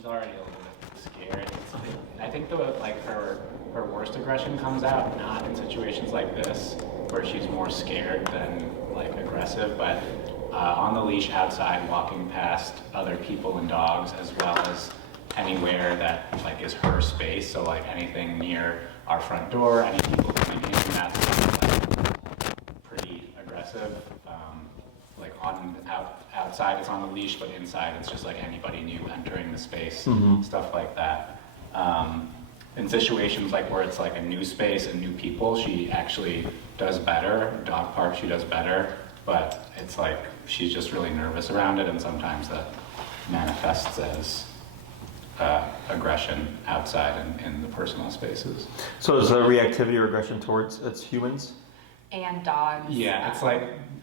she's already a little bit scared. I think her worst aggression comes out not in situations like this where she's more scared than like aggressive, but on the leash outside, walking past other people and dogs, as well as anywhere that like is her space. So like anything near our front door, any people coming in, that's like pretty aggressive. Like outside it's on the leash, but inside it's just like anybody new entering the space, stuff like that. In situations like where it's like a new space and new people, she actually does better. Dog park, she does better, but it's like she's just really nervous around it, and sometimes that manifests as aggression outside in the personal spaces. So is there reactivity or aggression towards its humans? And dogs. Yeah,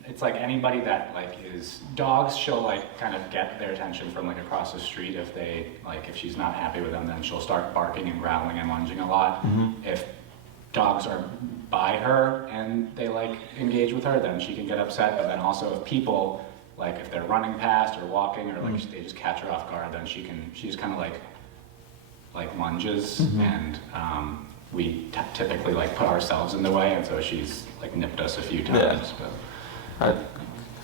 it's like anybody that like is dogs, she'll like kind of get their attention from like across the street. If she's not happy with them, then she'll start barking and growling and lunging a lot. If dogs are by her and they like engage with her, then she can get upset. But then also if people, like if they're running past or walking or like they just catch her off guard, then she just kind of like lunges, and we typically like put ourselves in the way, and so she's like nipped us a few times. Yeah. But I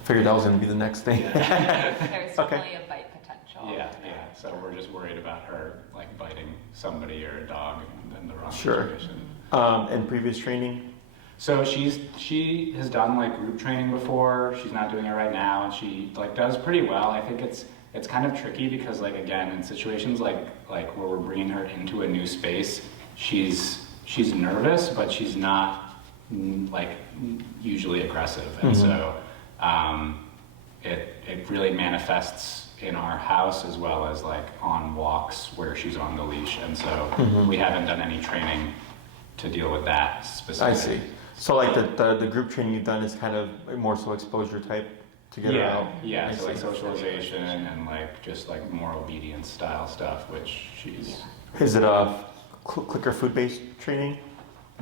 figured that was going to be the next thing. There's definitely a bite potential. Yeah. So we're just worried about her like biting somebody or a dog in the wrong Sure. situation. And previous training? So she has done like group training before. She's not doing it right now, and she like does pretty well. I think it's kind of tricky because like again in situations like where we're bringing her into a new space, she's nervous, but she's not like usually aggressive, and so it really manifests in our house as well as like on walks where she's on the leash, and so we haven't done any training to deal with that specifically. I see. So like the group training you've done is kind of more so exposure type to get her out? Yeah, so like socialization and like just like more obedience style stuff, which she's... Is it a clicker food based training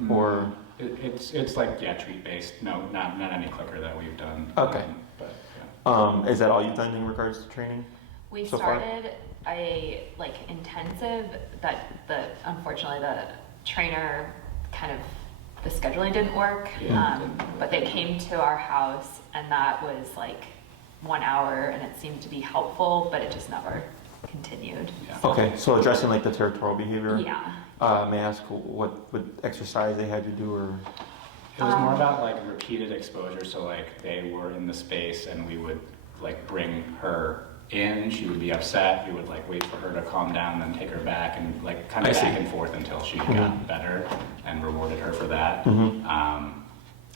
or? It's like, treat based. No, not any clicker that we've done. Okay. But yeah. Is that all you've done in regards to training? We so started a like intensive that unfortunately the trainer kind of the scheduling didn't work, but they came to our house and that was like 1 hour and it seemed to be helpful, but it just never continued. Yeah. Okay, so addressing like the territorial behavior. Yeah. May I ask what exercise they had you do, or? It was more about like repeated exposure. So like they were in the space and we would like bring her in, she would be upset, we would like wait for her to calm down, then take her back and like kind of back and forth until she got better, and rewarded her for that.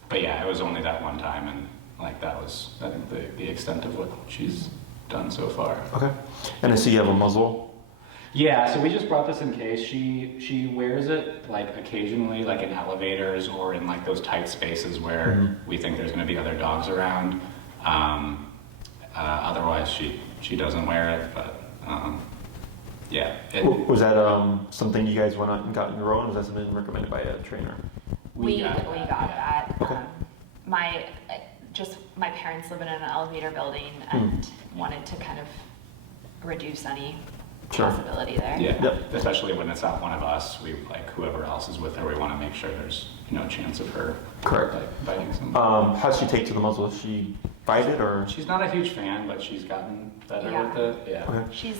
But yeah, it was only that one time, and like that was I think the extent of what she's done so far. Okay. And I see you have a muzzle. Yeah, so we just brought this in case. She wears it like occasionally, like in elevators or in like those tight spaces where we think there's going to be other dogs around. Otherwise, she doesn't wear it. But yeah. Was that something you guys went out and got on your own? Was that something recommended by a trainer? We got that. Okay. My parents live in an elevator building and wanted to kind of reduce any possibility there. Yeah, especially when it's not one of us. We like whoever else is with her. We want to make sure there's no chance of her biting somebody. How'd she take to the muzzle? Did she bite it or? She's not a huge fan, but she's gotten better with it. Yeah. Okay. She's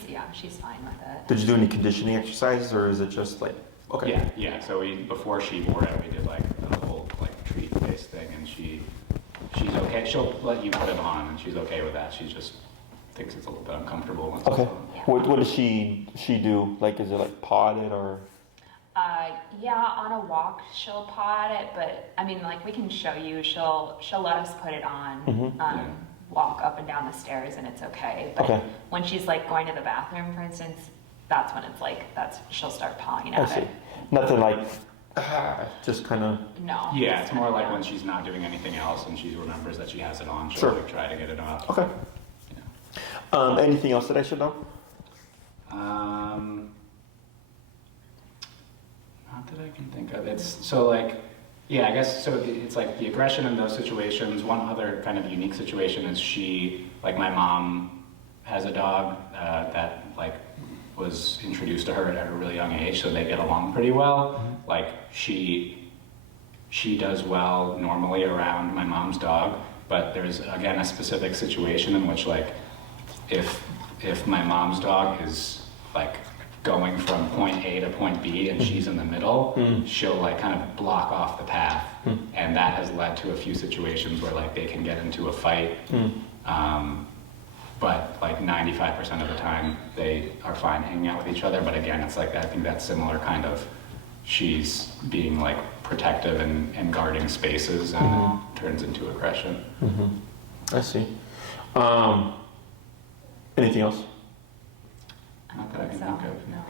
fine with it. Did you do any conditioning exercises, or is it just like okay? Yeah. So before she wore it, we did like the whole like treat-based thing, and she's okay. She'll let you put it on, and she's okay with that. She just thinks it's a little bit uncomfortable. Okay. Yeah. What does she do? Like, is it like pawed it or? On a walk she'll paw at it, but I mean, like we can show you. She'll let us put it on, walk up and down the stairs, and it's okay. But when she's like going to the bathroom, for instance, that's when it's like she'll start pawing at it. Nothing like just kind of. No. Yeah, it's more like when she's not doing anything else and she remembers that she has it on, she'll like try to get it off. Okay. Yeah. Anything else that I should know? Not that I can think of. It's so like, I guess so. It's like the aggression in those situations. One other kind of unique situation is my mom has a dog that like was introduced to her at a really young age, so they get along pretty well. Like she does well normally around my mom's dog, but there's again a specific situation in which like if my mom's dog is like going from point A to point B and she's in the middle, she'll like kind of block off the path. And that has led to a few situations where like they can get into a fight. But like 95% of the time they are fine hanging out with each other. But again, it's like I think that's similar kind of, she's being like protective and guarding spaces and it turns into aggression. I see. Anything else? Not that I can think of. No.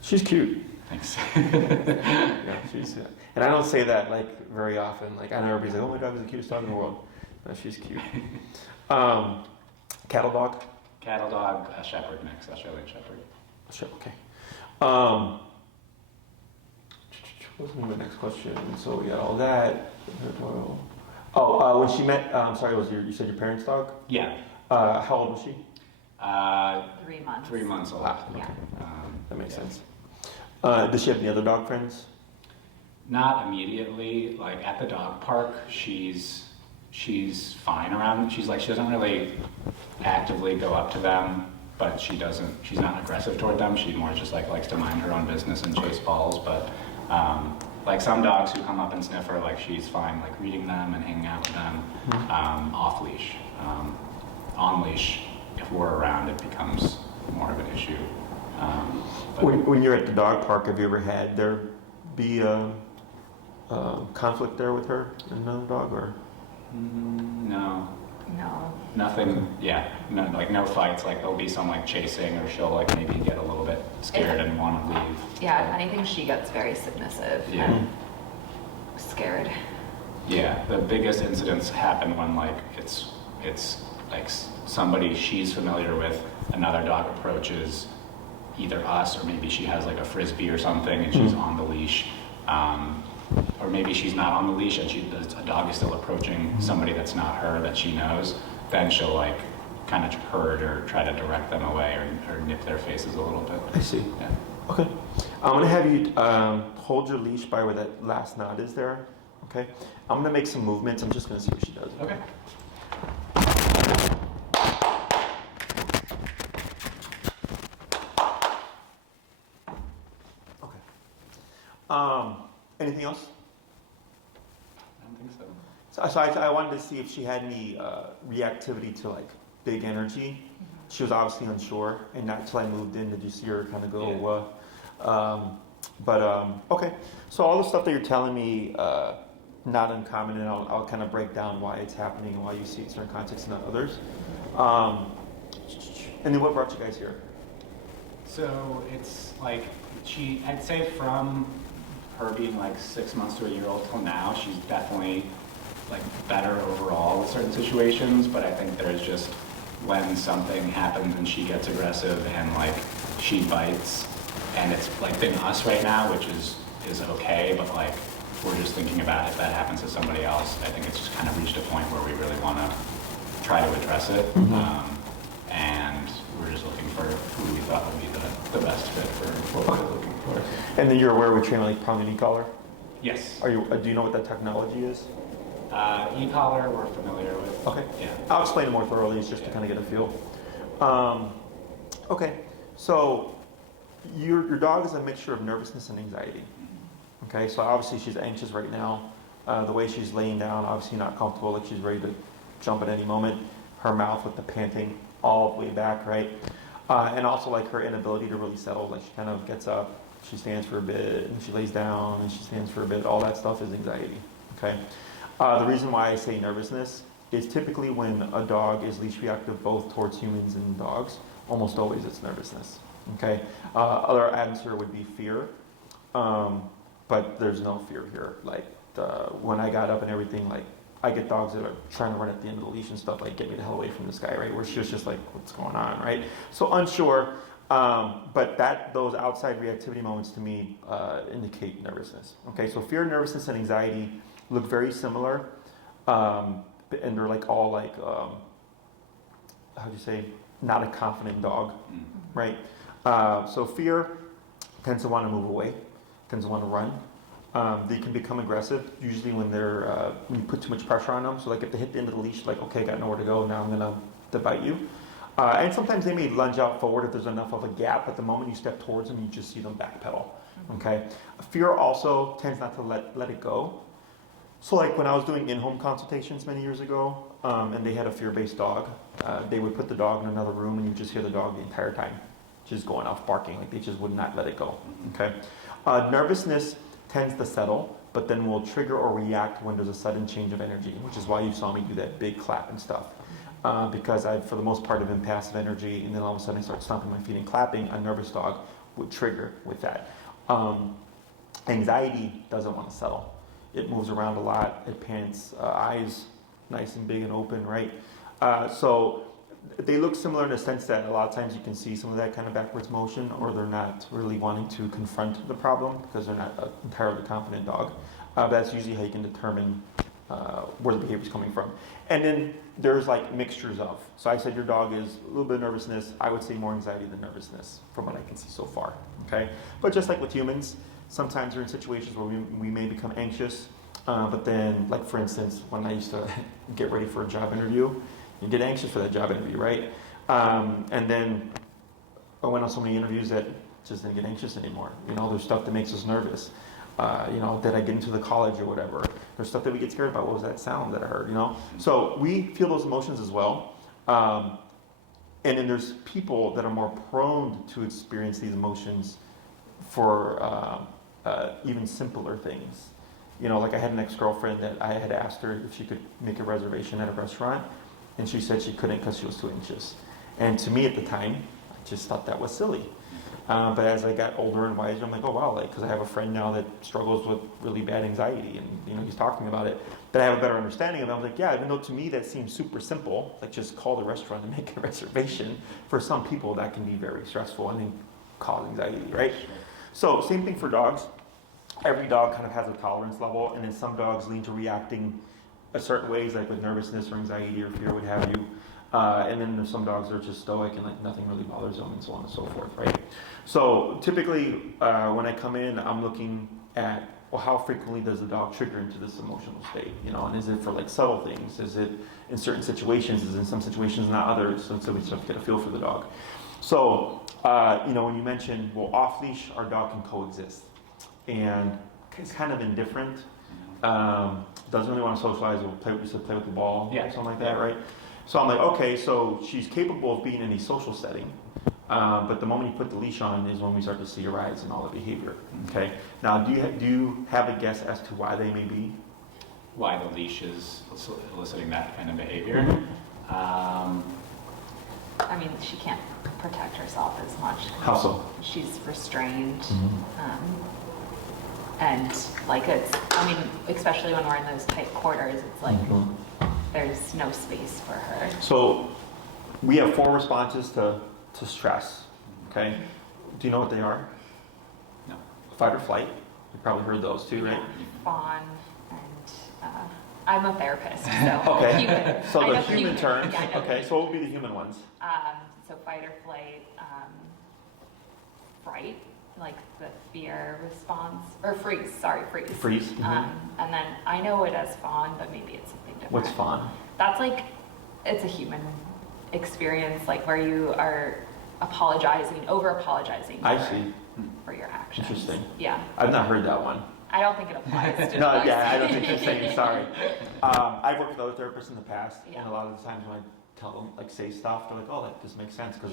She's cute. Thanks. Yeah, she's, and I don't say that like very often. Like I know everybody's like, "Oh, my dog is the cutest dog in the world." No, she's cute. Cattle dog. Cattle dog, a shepherd mix, Australian shepherd. Sure. Okay. What's my next question? So we got all that. When she met, sorry, you said your parents' dog? Yeah. How old was she? 3 months. 3 months old. Ah, okay. Yeah. That makes sense. Does she have any other dog friends? Not immediately. Like at the dog park, she's fine around. She doesn't really actively go up to them, but she's not aggressive toward them. She more just like likes to mind her own business and chase balls. But like some dogs who come up and sniff her, like she's fine like reading them and hanging out with them off leash. On leash, if we're around, it becomes more of an issue. When you're at the dog park, have you ever had there be a conflict there with her and another dog, or? No. No. Nothing. Yeah. No, like no fights. Like there'll be some like chasing, or she'll like maybe get a little bit scared and want to leave. Yeah, if anything, she gets very submissive and scared. Yeah. The biggest incidents happen when like it's like somebody she's familiar with, another dog approaches either us or maybe she has like a frisbee or something and she's on the leash, or maybe she's not on the leash and a dog is still approaching somebody that's not her that she knows. Then she'll like kind of herd or try to direct them away or nip their faces a little bit. I see. Yeah. Okay. I'm gonna have you hold your leash by where that last knot is there. Okay. I'm gonna make some movements. I'm just gonna see what she does. Okay. Anything else? I don't think so. So I wanted to see if she had any reactivity to like big energy. She was obviously unsure, and not until I moved in did you see her kind of go. Okay. So all the stuff that you're telling me, not uncommon, and I'll kind of break down why it's happening and why you see it in certain contexts and not others. And then what brought you guys here? So it's like I'd say from her being like 6 months to a year old till now, she's definitely like better overall in certain situations, but I think there's just when something happens and she gets aggressive and like she bites, and it's like been us right now, which is okay, but like we're just thinking about if that happens to somebody else, I think it's just kind of reached a point where we really want to try to address it. And we're just looking for who we thought would be the best fit for what we're looking for. And then you're aware we train like prong and e-collar? Yes. Do you know what that technology is? E-collar we're familiar with. Okay. Yeah. I'll explain it more thoroughly, it's just to kind of get a feel. Okay, so your dog is a mixture of nervousness and anxiety. Okay, so obviously she's anxious right now. The way she's laying down, obviously not comfortable, like she's ready to jump at any moment. Her mouth with the panting all the way back, right? And also like her inability to really settle, like she kind of gets up, she stands for a bit, and she lays down, and she stands for a bit. All that stuff is anxiety, okay? The reason why I say nervousness is typically when a dog is leash reactive both towards humans and dogs, almost always it's nervousness, okay? Other answer would be fear, but there's no fear here. Like when I got up and everything, like I get dogs that are trying to run at the end of the leash and stuff, like get me the hell away from this guy, right? Where she's just like, what's going on, right? So unsure, but those outside reactivity moments to me indicate nervousness. Okay, so fear, nervousness, and anxiety look very similar, and they're like all like, how do you say, not a confident dog, right? So fear tends to want to move away, tends to want to run. They can become aggressive, usually when when you put too much pressure on them. So like if they hit the end of the leash, like, okay, I got nowhere to go, now I'm going to bite you. And sometimes they may lunge out forward if there's enough of a gap, but the moment you step towards them, you just see them backpedal. Okay. Fear also tends not to let it go. So like when I was doing in-home consultations many years ago, and they had a fear-based dog, they would put the dog in another room and you just hear the dog the entire time, just going off barking, like they just would not let it go. Okay. Nervousness tends to settle, but then will trigger or react when there's a sudden change of energy, which is why you saw me do that big clap and stuff. Because I, for the most part, have been passive energy, and then all of a sudden I start stomping my feet and clapping, a nervous dog would trigger with that. Anxiety doesn't want to settle. It moves around a lot. It pants, eyes nice and big and open, right? So they look similar in the sense that a lot of times you can see some of that kind of backwards motion, or they're not really wanting to confront the problem because they're not an entirely confident dog. That's usually how you can determine where the behavior is coming from. And then there's like mixtures of. So I said your dog is a little bit of nervousness. I would say more anxiety than nervousness from what I can see so far. Okay, but just like with humans, sometimes we're in situations where we may become anxious. But then, like for instance, when I used to get ready for a job interview, you get anxious for that job interview, right? And then I went on so many interviews that just didn't get anxious anymore. You know, there's stuff that makes us nervous. You know, did I get into the college or whatever? There's stuff that we get scared about. What was that sound that I heard? You know, so we feel those emotions as well. And then there's people that are more prone to experience these emotions for even simpler things. You know, like I had an ex-girlfriend that I had asked her if she could make a reservation at a restaurant, and she said she couldn't because she was too anxious. And to me at the time, I just thought that was silly. But as I got older and wiser, I'm like, oh wow, like, because I have a friend now that struggles with really bad anxiety, and you know, he's talking about it. But I have a better understanding of it. I was like, yeah, even though to me that seems super simple, like just call the restaurant and make a reservation. For some people, that can be very stressful and then cause anxiety, right? So same thing for dogs. Every dog kind of has a tolerance level, and then some dogs lean to reacting a certain ways, like with nervousness or anxiety or fear, what have you. And then there's some dogs that are just stoic and like nothing really bothers them, and so on and so forth, right? So typically, when I come in, I'm looking at, well, how frequently does the dog trigger into this emotional state? You know, and is it for like subtle things? Is it in certain situations? Is it in some situations, not others? So we just have to get a feel for the dog. So, you know, when you mentioned, well, off leash, our dog can coexist, and it's kind of indifferent. Doesn't really want to socialize or play with the ball, or something like that, right? So I'm like, okay, so she's capable of being in a social setting, but the moment you put the leash on is when we start to see a rise in all the behavior. Okay. Now, do you have a guess as to why they may be? Why the leash is eliciting that kind of behavior? I mean, she can't protect herself as much. How so? She's restrained. And like I mean, especially when we're in those tight quarters, it's like there's no space for her. So we have 4 responses to stress. Okay. Do you know what they are? No. Fight or flight. You probably heard those too, right? Fawn and I'm a therapist, so okay. human. So the human terms. Yeah, okay. So what would be the human ones? So fight or flight, fright, like the fear response, or freeze. Sorry, freeze. Freeze. And then I know it as fawn, but maybe it's something different. What's fawn? That's like, it's a human experience, like where you are over apologizing for your actions. Interesting. Yeah. I've not heard that one. I don't think it applies to No, dogs. yeah, I don't think you're saying sorry. I've worked with other therapists in the past, and a lot of the times when I tell them, like, say stuff, they're like, oh, that just makes sense, because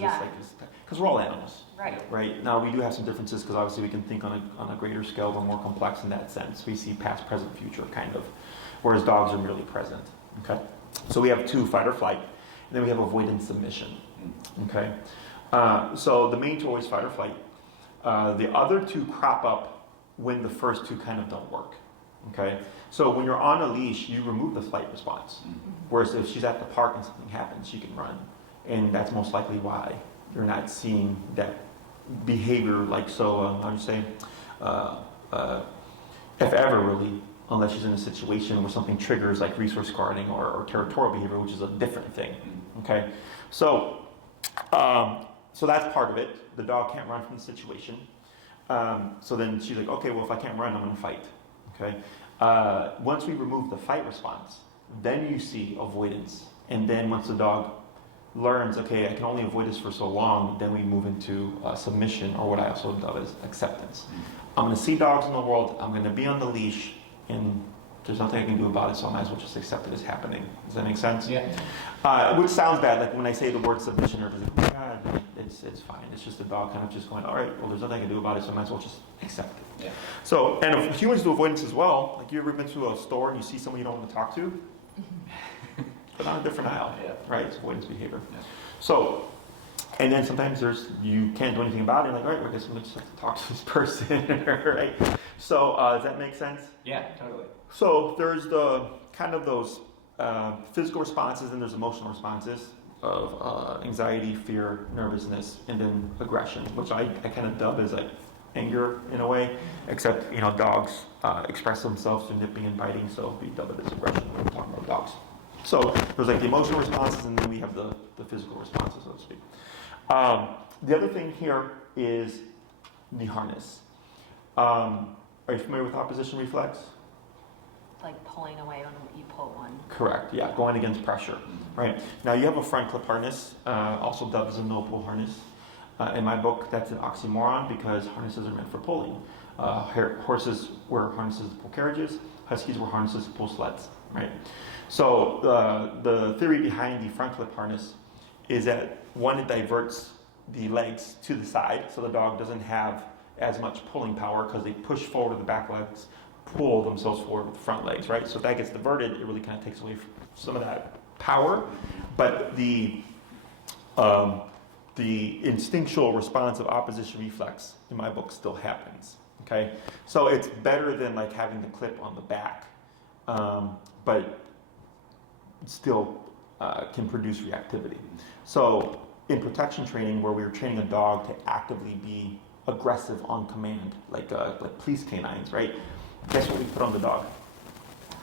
because we're all animals. Right. Now, we do have some differences, because obviously we can think on a greater scale. We're more complex in that sense. We see past, present, future, kind of, whereas dogs are merely present. Okay. So we have 2, fight or flight, and then we have avoidance submission. Okay. So the main 2 always fight or flight. The other 2 crop up when the first 2 kind of don't work. Okay, so when you're on a leash, you remove the flight response. Whereas if she's at the park and something happens, she can run, and that's most likely why you're not seeing that behavior. Like so, I would say, if ever really, unless she's in a situation where something triggers like resource guarding or territorial behavior, which is a different thing. Okay, so So that's part of it. The dog can't run from the situation. So then she's like, okay, well, if I can't run, I'm going to fight. Okay. Once we remove the fight response, then you see avoidance. And then once the dog learns, okay, I can only avoid this for so long, then we move into submission, or what I also dub as acceptance. I'm going to see dogs in the world, I'm going to be on the leash, and there's nothing I can do about it, so I might as well just accept it as happening. Does that make sense? Yeah. Which sounds bad, like when I say the word submission, or like, oh my God, it's fine. It's just the dog kind of just going, all right, well, there's nothing I can do about it, so I might as well just accept it. Yeah. So, and if humans do avoidance as well, like you ever been to a store and you see someone you don't want to talk to? But on a different aisle, Yeah. right? It's avoidance behavior. Yeah. So, and then sometimes you can't do anything about it. You're like, all right, well, I guess I'm going to just have to talk to this person, right? So, does that make sense? Yeah, totally. So there's the kind of those physical responses, and there's emotional responses of anxiety, fear, nervousness, and then aggression, which I kind of dub as like anger in a way, except dogs express themselves through nipping and biting, so we dub it as aggression when we're talking about dogs. So there's like the emotional responses, and then we have the physical responses, so to speak. The other thing here is the harness. Are you familiar with opposition reflex? Like pulling away when you pull one. Correct, yeah, going against pressure, right? Now you have a front clip harness, also dubbed as a no-pull harness. In my book, that's an oxymoron because harnesses are meant for pulling. Horses wear harnesses to pull carriages, huskies wear harnesses to pull sleds, right? So the theory behind the front clip harness is that one, it diverts the legs to the side, so the dog doesn't have as much pulling power because they push forward with the back legs, pull themselves forward with the front legs, right? So if that gets diverted, it really kind of takes away some of that power. But the instinctual response of opposition reflex in my book still happens, okay? So it's better than like having the clip on the back, but still can produce reactivity. So in protection training, where we were training a dog to actively be aggressive on command, like police canines, right? Guess what we put on the dog?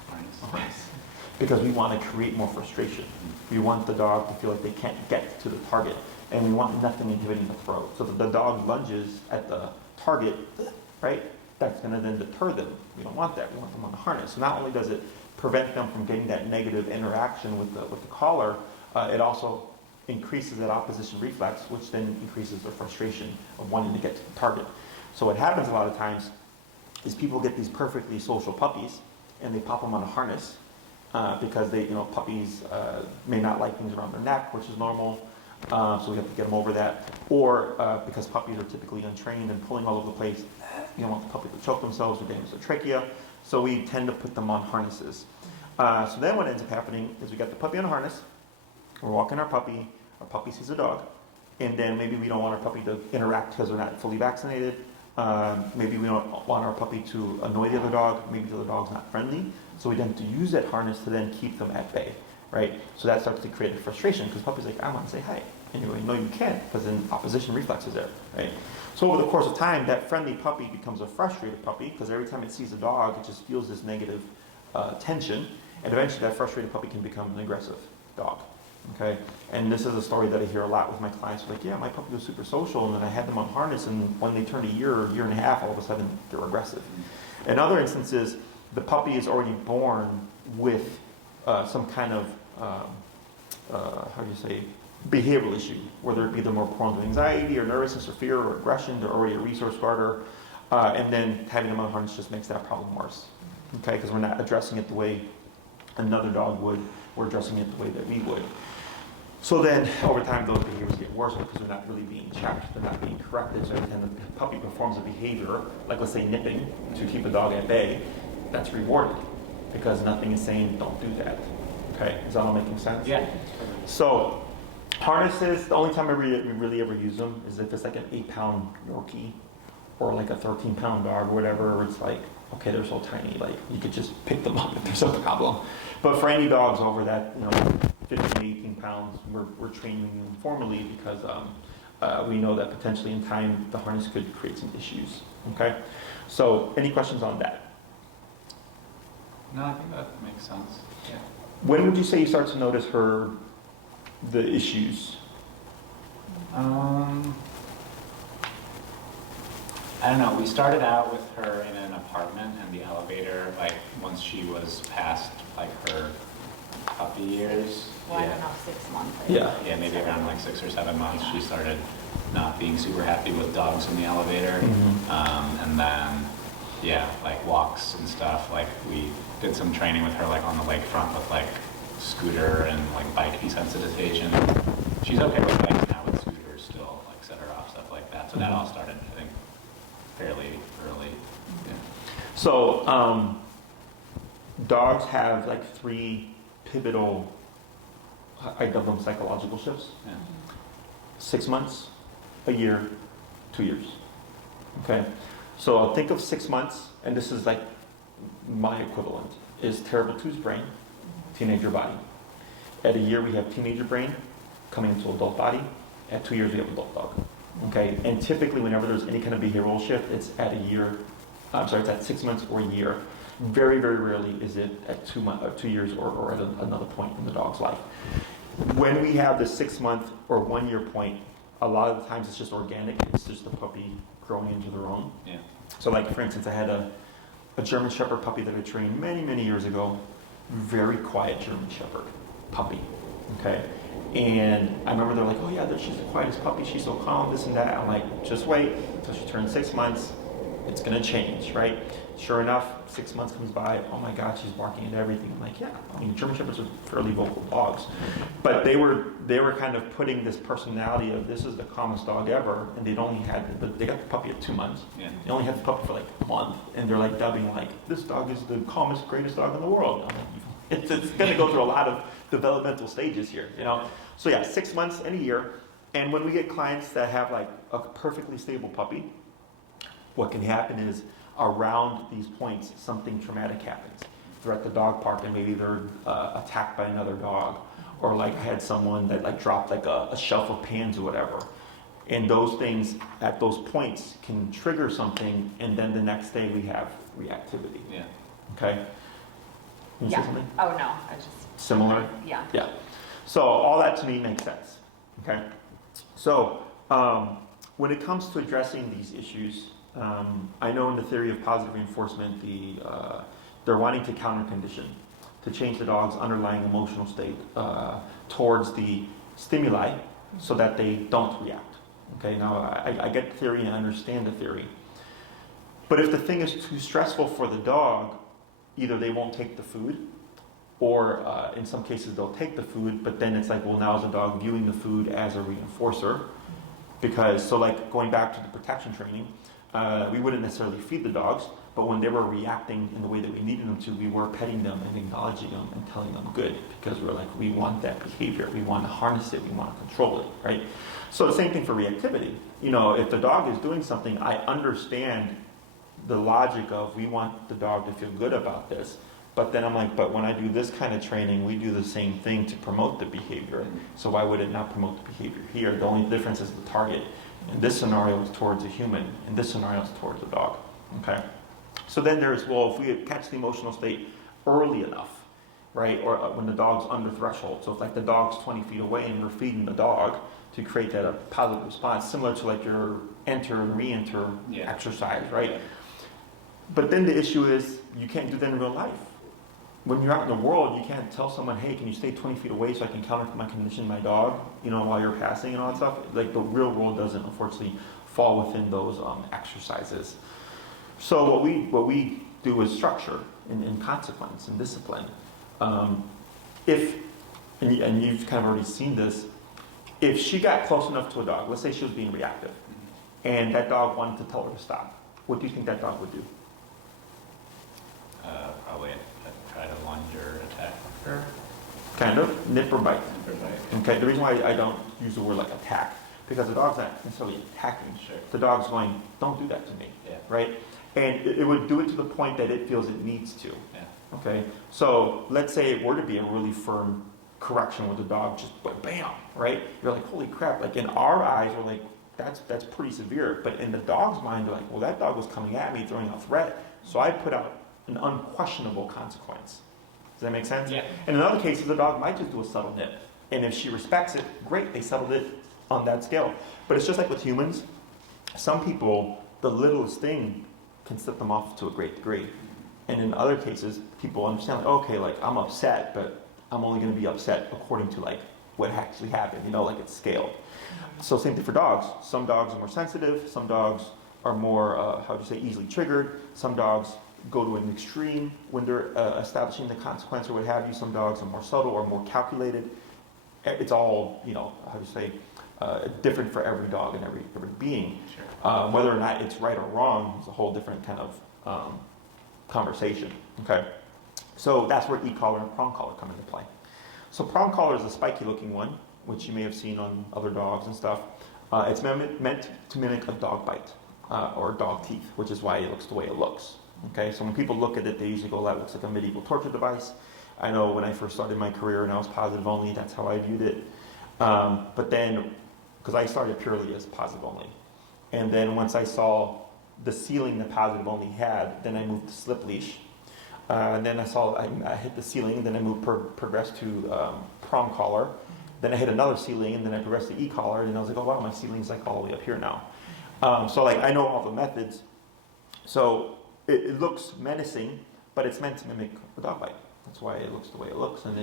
Harness. Because we want to create more frustration. We want the dog to feel like they can't get to the target, and we want nothing inhibiting the throat. So that the dog lunges at the target, right? That's going to then deter them. We don't want that. We want them on the harness. So not only does it prevent them from getting that negative interaction with the collar, it also increases that opposition reflex, which then increases their frustration of wanting to get to the target. So what happens a lot of times is people get these perfectly social puppies and they pop them on a harness because puppies may not like things around their neck, which is normal. So we have to get them over that. Or because puppies are typically untrained and pulling all over the place, you don't want the puppy to choke themselves or damage their trachea. So we tend to put them on harnesses. So then what ends up happening is we got the puppy on a harness, we're walking our puppy sees a dog, and then maybe we don't want our puppy to interact because they're not fully vaccinated. Maybe we don't want our puppy to annoy the other dog. Maybe the other dog's not friendly. So we tend to use that harness to then keep them at bay, right? So that starts to create a frustration because puppy's like, I want to say hi. And you're like, no, you can't, because then opposition reflex is there, right? So over the course of time, that friendly puppy becomes a frustrated puppy because every time it sees a dog, it just feels this negative tension. And eventually that frustrated puppy can become an aggressive dog. Okay, and this is a story that I hear a lot with my clients. Like, yeah, my puppy was super social, and then I had them on harness, and when they turned a year or year and a half, all of a sudden they're aggressive. In other instances, the puppy is already born with some kind of behavioral issue, whether it be they're more prone to anxiety or nervousness or fear or aggression. They're already a resource guarder, and then having them on harness just makes that problem worse. Okay, because we're not addressing it the way another dog would. We're addressing it the way that we would. So then, over time, those behaviors get worse because they're not really being checked. They're not being corrected. So every time the puppy performs a behavior, like let's say nipping, to keep a dog at bay, that's rewarded because nothing is saying don't do that. Okay, is that all making sense? Yeah. So harnesses, the only time we really ever use them is if it's like an 8-pound Yorkie or like a 13-pound dog or whatever, where it's like, okay, they're so tiny, like you could just pick them up if there's a problem. But for any dogs over that, 15, 18 pounds, we're training them formally because we know that potentially in time the harness could create some issues. Okay, so any questions on that? No, I think that makes sense. Yeah. When would you say you start to notice the issues? I don't know. We started out with her in an apartment, and the elevator, like once she was past like her puppy years. Well, I don't know, 6 months. Yeah, maybe around like 6 or 7 months, she started not being super happy with dogs in the elevator. And then, yeah, like walks and stuff. Like we did some training with her, like on the lakefront with like scooter and like bike desensitization. She's okay with bikes now, with scooters still, like set her off, stuff like that. So that all started, I think, fairly early. Yeah. So dogs have like 3 pivotal, I dub them psychological shifts. Yeah. 6 months, a year, 2 years. Okay, so think of 6 months, and this is like my equivalent, is terrible two's brain, teenager body. At a year we have teenager brain coming into adult body. At 2 years we have adult dog. Okay, and typically whenever there's any kind of behavioral shift, it's at a year, it's at 6 months or a year. Very, very rarely is it at 2 years or at another point in the dog's life. When we have the 6 month or 1 year point, a lot of the times it's just organic. It's just the puppy growing into their own. Yeah. So like for instance, I had a German Shepherd puppy that I trained many, many years ago. Very quiet German Shepherd puppy. Okay. And I remember they're like, oh yeah, she's the quietest puppy. She's so calm, this and that. I'm like, just wait until she turns 6 months. It's going to change, right? Sure enough, 6 months comes by. Oh my God, she's barking at everything. I'm like, yeah. I mean, German Shepherds are fairly vocal dogs, but they were kind of putting this personality of this is the calmest dog ever, and they got the puppy at 2 months. Yeah. They only had the puppy for like a month, and they're like dubbing like, this dog is the calmest, greatest dog in the world. I'm like, it's going to go through a lot of developmental stages here, you know. So yeah, 6 months and a year, and when we get clients that have like a perfectly stable puppy, what can happen is around these points, something traumatic happens. They're at the dog park and maybe they're attacked by another dog. Or like I had someone that like dropped like a shelf of pans or whatever. And those things at those points can trigger something, and then the next day we have reactivity. Yeah. Okay? Can you say something? Oh no, I just... Similar? Yeah. Yeah. So all that to me makes sense. Okay? So when it comes to addressing these issues, I know in the theory of positive reinforcement, they're wanting to counter condition, to change the dog's underlying emotional state towards the stimuli so that they don't react. Okay, now I get the theory and I understand the theory. But if the thing is too stressful for the dog, either they won't take the food, or in some cases they'll take the food, but then it's like, well, now is the dog viewing the food as a reinforcer? Because, so like going back to the protection training, we wouldn't necessarily feed the dogs, but when they were reacting in the way that we needed them to, we were petting them and acknowledging them and telling them good, because we're like, we want that behavior, we want to harness it, we want to control it, right? So the same thing for reactivity. You know, if the dog is doing something, I understand the logic of we want the dog to feel good about this, but then I'm like, but when I do this kind of training, we do the same thing to promote the behavior, so why would it not promote the behavior here? The only difference is the target. In this scenario, it's towards a human. In this scenario, it's towards a dog. Okay? So then there's, well, if we catch the emotional state early enough, right, or when the dog's under threshold. So if like the dog's 20 feet away and we're feeding the dog to create that a positive response, similar to like your enter and re-enter exercise, right? Yeah. But then the issue is you can't do that in real life. When you're out in the world, you can't tell someone, hey, can you stay 20 feet away so I can condition my dog, you know, while you're passing and all that stuff. Like the real world doesn't, unfortunately, fall within those exercises. So what we do is structure and consequence and discipline. And you've kind of already seen this, if she got close enough to a dog, let's say she was being reactive, and that dog wanted to tell her to stop, what do you think that dog would do? Probably try to lunge or attack her. Kind of, nip or bite. Nip or bite. Okay, the reason why I don't use the word like attack, because the dog's not necessarily attacking. Sure. The dog's going, don't do that to me, right? And it would do it to the point that it feels it needs to. Yeah. Okay, so let's say it were to be a really firm correction where the dog just went bam, right? You're like, holy crap! Like in our eyes, we're like, that's pretty severe. But in the dog's mind, they're like, well, that dog was coming at me, throwing a threat, so I put out an unquestionable consequence. Does that make sense? Yeah. And in other cases, the dog might just do a subtle nip. And if she respects it, great, they settled it on that scale. But it's just like with humans. Some people, the littlest thing can set them off to a great degree. And in other cases, people understand, like, okay, like I'm upset, but I'm only going to be upset according to like what actually happened, you know, like it's scaled. So same thing for dogs. Some dogs are more sensitive. Some dogs are more, how do you say, easily triggered. Some dogs go to an extreme when they're establishing the consequence or what have you. Some dogs are more subtle or more calculated. It's all, you know, how do you say, different for every dog and every being. Sure. Whether or not it's right or wrong is a whole different kind of conversation. Okay, so that's where e-collar and prong collar come into play. So prong collar is a spiky looking one, which you may have seen on other dogs and stuff. It's meant to mimic a dog bite or dog teeth, which is why it looks the way it looks. Okay, so when people look at it, they usually go, that looks like a medieval torture device. I know when I first started my career and I was positive only, that's how I viewed it. But then, because I started purely as positive only. And then once I saw the ceiling that positive only had, then I moved to slip leash. And then I hit the ceiling, then I progressed to prong collar. Then I hit another ceiling, and then I progressed to e-collar, and I was like, oh wow, my ceiling's like all the way up here now. So like I know all the methods. So it looks menacing, but it's meant to mimic a dog bite. That's why it looks the way it looks, and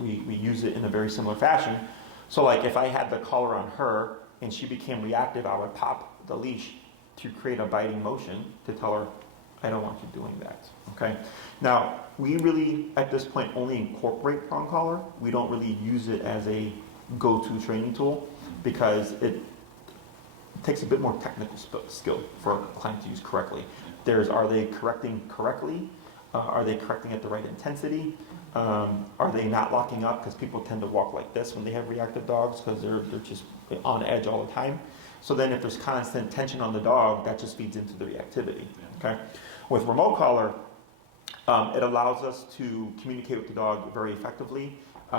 we use it in a very similar fashion. So like if I had the collar on her and she became reactive, I would pop the leash to create a biting motion to tell her, I don't want you doing that. Okay. Now we really at this point only incorporate prong collar. We don't really use it as a go-to training tool because it takes a bit more technical skill for a client to use correctly. Are they correcting correctly? Are they correcting at the right intensity? Are they not locking up? Because people tend to walk like this when they have reactive dogs because they're just on edge all the time. So then if there's constant tension on the dog, that just feeds into the reactivity. Okay. With remote collar, it allows us to communicate with the dog very effectively.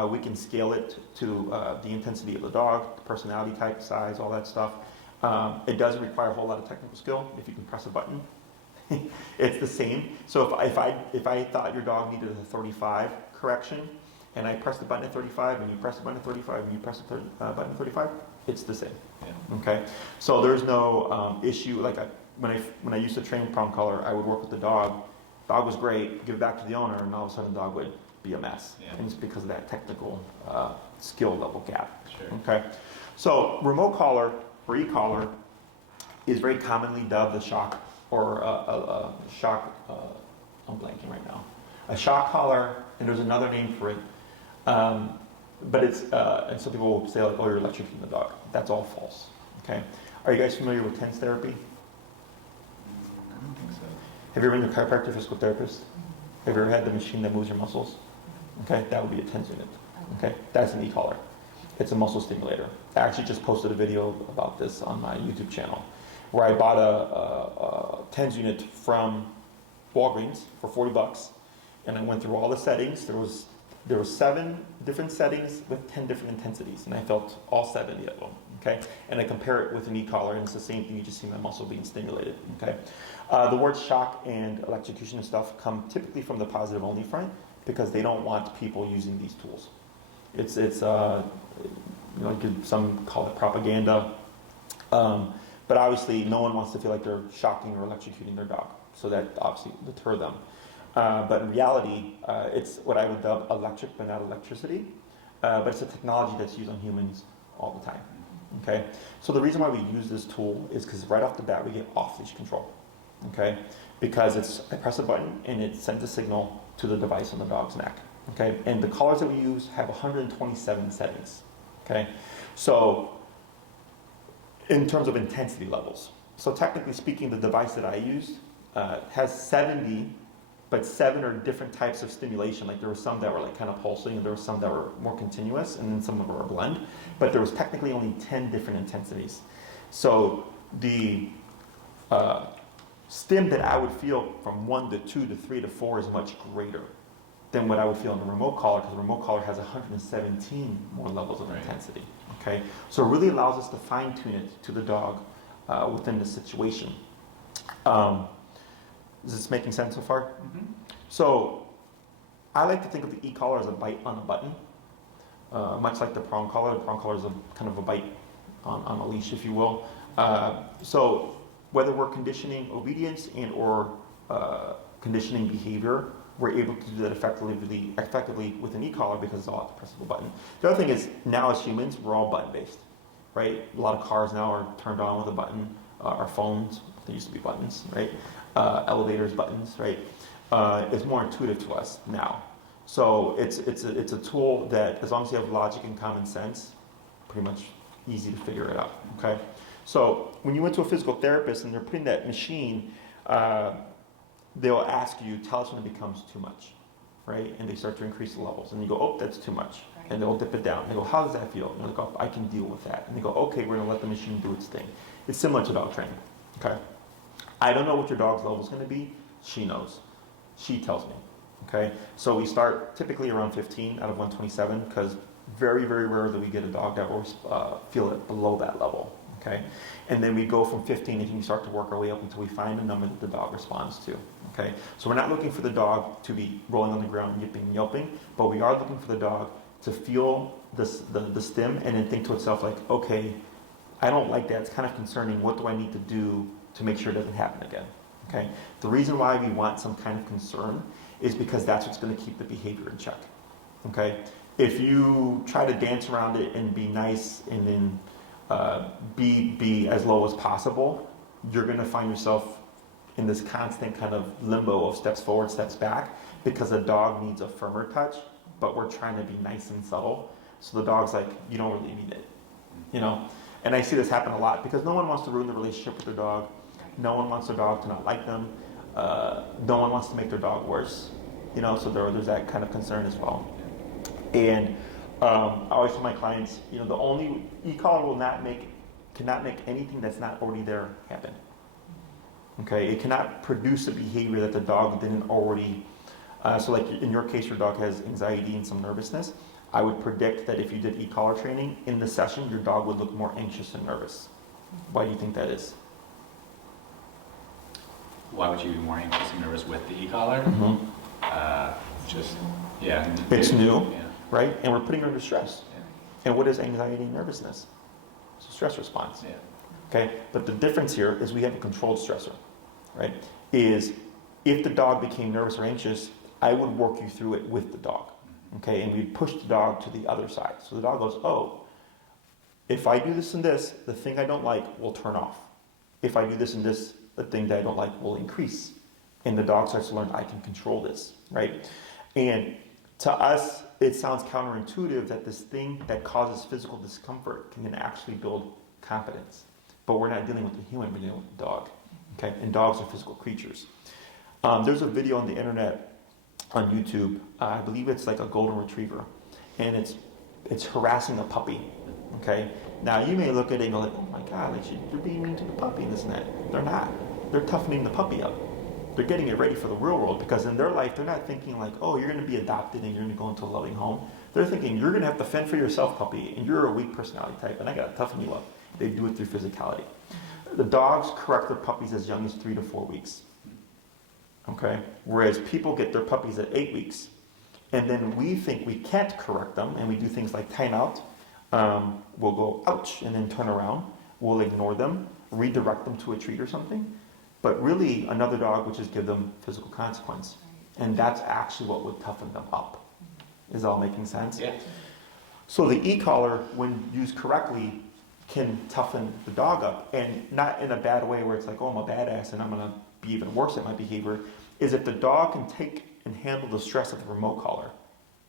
We can scale it to the intensity of the dog, the personality type, size, all that stuff. It doesn't require a whole lot of technical skill. If you can press a button, it's the same. So if I thought your dog needed a 35 correction, and I press the button at 35, and you press the button at 35, and you press the button at 35, it's the same. Yeah. Okay. So there's no issue. Like when I used to train prong collar, I would work with the dog. Dog was great. Give it back to the owner, and all of a sudden the dog would be a mess. Yeah. And it's because of that technical skill level gap. Sure. Okay. So remote collar or e-collar is very commonly dubbed a shock or a shock. I'm blanking right now. A shock collar, and there's another name for it. But it's and some people will say like, oh, you're electrocuting the dog. That's all false. Okay. Are you guys familiar with TENS therapy? I don't think so. Have you ever been to a chiropractor, physical therapist? Have you ever had the machine that moves your muscles? Okay, that would be a TENS unit. Okay, that's an e-collar. It's a muscle stimulator. I actually just posted a video about this on my YouTube channel, where I bought a TENS unit from Walgreens for $40, and I went through all the settings. There was 7 different settings with 10 different intensities, and I felt all 70 of them. Okay, and I compare it with an e-collar, and it's the same thing. You just see my muscle being stimulated. Okay, the words shock and electrocution and stuff come typically from the positive only front because they don't want people using these tools. It's you know, some call it propaganda, but obviously no one wants to feel like they're shocking or electrocuting their dog, so that obviously deter them. But in reality, it's what I would dub electric, but not electricity. But it's a technology that's used on humans all the time. Okay, so the reason why we use this tool is because right off the bat we get off-leash control. Okay, because I press a button and it sends a signal to the device on the dog's neck. Okay, and the collars that we use have 127 settings. Okay, so in terms of intensity levels, so technically speaking, the device that I used has 70. But 7 are different types of stimulation. Like there were some that were like kind of pulsing, and there were some that were more continuous, and then some of them were a blend. But there was technically only 10 different intensities. So the stim that I would feel from 1 to 2 to 3 to 4 is much greater than what I would feel in the remote collar, because the remote collar has 117 more levels of intensity. Okay, so it really allows us to fine tune it to the dog within the situation. Is this making sense so far? Mm-hmm. So I like to think of the e-collar as a bite on a button, much like the prong collar. The prong collar is a kind of a bite on a leash, if you will. So whether we're conditioning obedience and or conditioning behavior, we're able to do that effectively with an e-collar because it's all at the press of a button. The other thing is, now as humans, we're all button-based, right? A lot of cars now are turned on with a button. Our phones, they used to be buttons, right? Elevators, buttons, right? It's more intuitive to us now. So it's a tool that, as long as you have logic and common sense, pretty much easy to figure it out, okay? So when you went to a physical therapist and they're putting that machine, they'll ask you, tell us when it becomes too much, right? And they start to increase the levels. And you go, oh, that's too much. Right. And they'll dip it down. They go, how does that feel? And they go, I can deal with that. And they go, okay, we're going to let the machine do its thing. It's similar to dog training, okay? I don't know what your dog's level is going to be. She knows. She tells me, okay? So we start typically around 15 out of 127 because very, very rare that we get a dog that will feel it below that level, okay? And then we go from 15 and we start to work our way up until we find a number that the dog responds to, okay? So we're not looking for the dog to be rolling on the ground, yipping and yelping, but we are looking for the dog to feel the stim and then think to itself like, okay, I don't like that, it's kind of concerning, what do I need to do to make sure it doesn't happen again, okay? The reason why we want some kind of concern is because that's what's going to keep the behavior in check, okay? If you try to dance around it and be nice and then be as low as possible, you're going to find yourself in this constant kind of limbo of steps forward, steps back, because the dog needs a firmer touch, but we're trying to be nice and subtle. So the dog's like, you don't really need it, you know? And I see this happen a lot because no one wants to ruin the relationship with their dog. No one wants their dog to not like them. No one wants to make their dog worse, you know? So there's that kind of concern as well. And I always tell my clients, you know, the only e-collar cannot make anything that's not already there happen. Okay, it cannot produce a behavior that the dog didn't already. So, like in your case, your dog has anxiety and some nervousness. I would predict that if you did e-collar training in the session, your dog would look more anxious and nervous. Why do you think that is? Why would you be more anxious and nervous with the e-collar? Mm-hmm. It's new, yeah. right? And we're putting her under stress. Yeah. And what is anxiety and nervousness? It's a stress response. Yeah. Okay, but the difference here is we have a controlled stressor, right? Is if the dog became nervous or anxious, I would work you through it with the dog, okay? And we'd push the dog to the other side. So the dog goes, oh, if I do this and this, the thing I don't like will turn off. If I do this and this, the thing that I don't like will increase. And the dog starts to learn, I can control this, right? And to us, it sounds counterintuitive that this thing that causes physical discomfort can then actually build confidence. But we're not dealing with the human, we're dealing with the dog. Okay? And dogs are physical creatures. There's a video on the internet, on YouTube, I believe it's like a golden retriever, and it's harassing a puppy. Okay? Now you may look at it and go like, oh my God, like they're being mean to the puppy and this and that. They're not. They're toughening the puppy up. They're getting it ready for the real world, because in their life, they're not thinking like, oh, you're going to be adopted and you're going to go into a loving home. They're thinking, you're going to have to fend for yourself, puppy, and you're a weak personality type, and I got to toughen you up. They do it through physicality. The dogs correct their puppies as young as 3 to 4 weeks. Okay? Whereas people get their puppies at 8 weeks, and then we think we can't correct them, and we do things like time out. We'll go, ouch, and then turn around. We'll ignore them, redirect them to a treat or something. But really, another dog would just give them physical consequence. And that's actually what would toughen them up. Is all making sense? Yeah. So the e-collar, when used correctly, can toughen the dog up. And not in a bad way where it's like, oh, I'm a badass and I'm going to be even worse at my behavior. Is if the dog can take and handle the stress of the remote collar,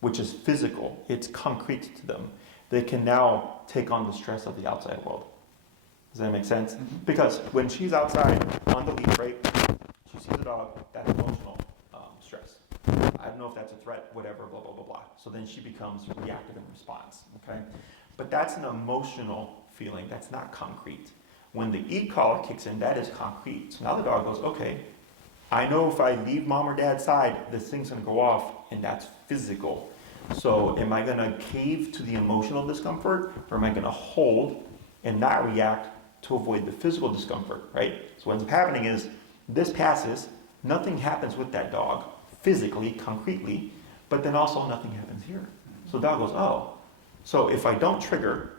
which is physical, it's concrete to them, they can now take on the stress of the outside world. Does that make sense? Mm-hmm. Because when she's outside on the leash, right, she sees a dog, that's emotional stress. I don't know if that's a threat, whatever, blah, blah, blah, blah. So then she becomes reactive in response, okay? But that's an emotional feeling, that's not concrete. When the e-collar kicks in, that is concrete. So now the dog goes, okay, I know if I leave mom or dad's side, this thing's gonna go off, and that's physical. So am I gonna cave to the emotional discomfort, or am I gonna hold and not react to avoid the physical discomfort, right? So what ends up happening is, this passes, nothing happens with that dog, physically, concretely, but then also nothing happens here. So the dog goes, oh, so if I don't trigger,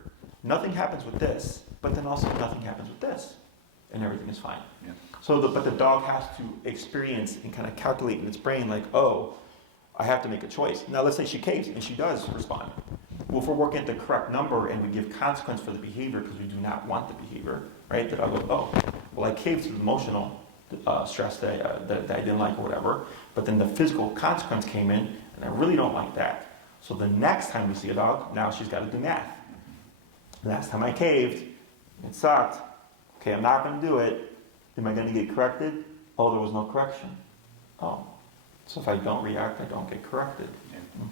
nothing happens with this, but then also nothing happens with this, and everything is fine. Yeah. So, but the dog has to experience and kind of calculate in its brain, like, oh, I have to make a choice. Now, let's say she caves and she does respond. Well, if we're working at the correct number and we give consequence for the behavior because we do not want the behavior, right? The dog goes, oh, well, I caved to the emotional stress that I didn't like or whatever, but then the physical consequence came in, and I really don't like that. So the next time we see a dog, now she's got to do math. Last time I caved, it sucked. Okay, I'm not going to do it. Am I going to get corrected? Oh, there was no correction. Oh, so if I don't react, I don't get corrected.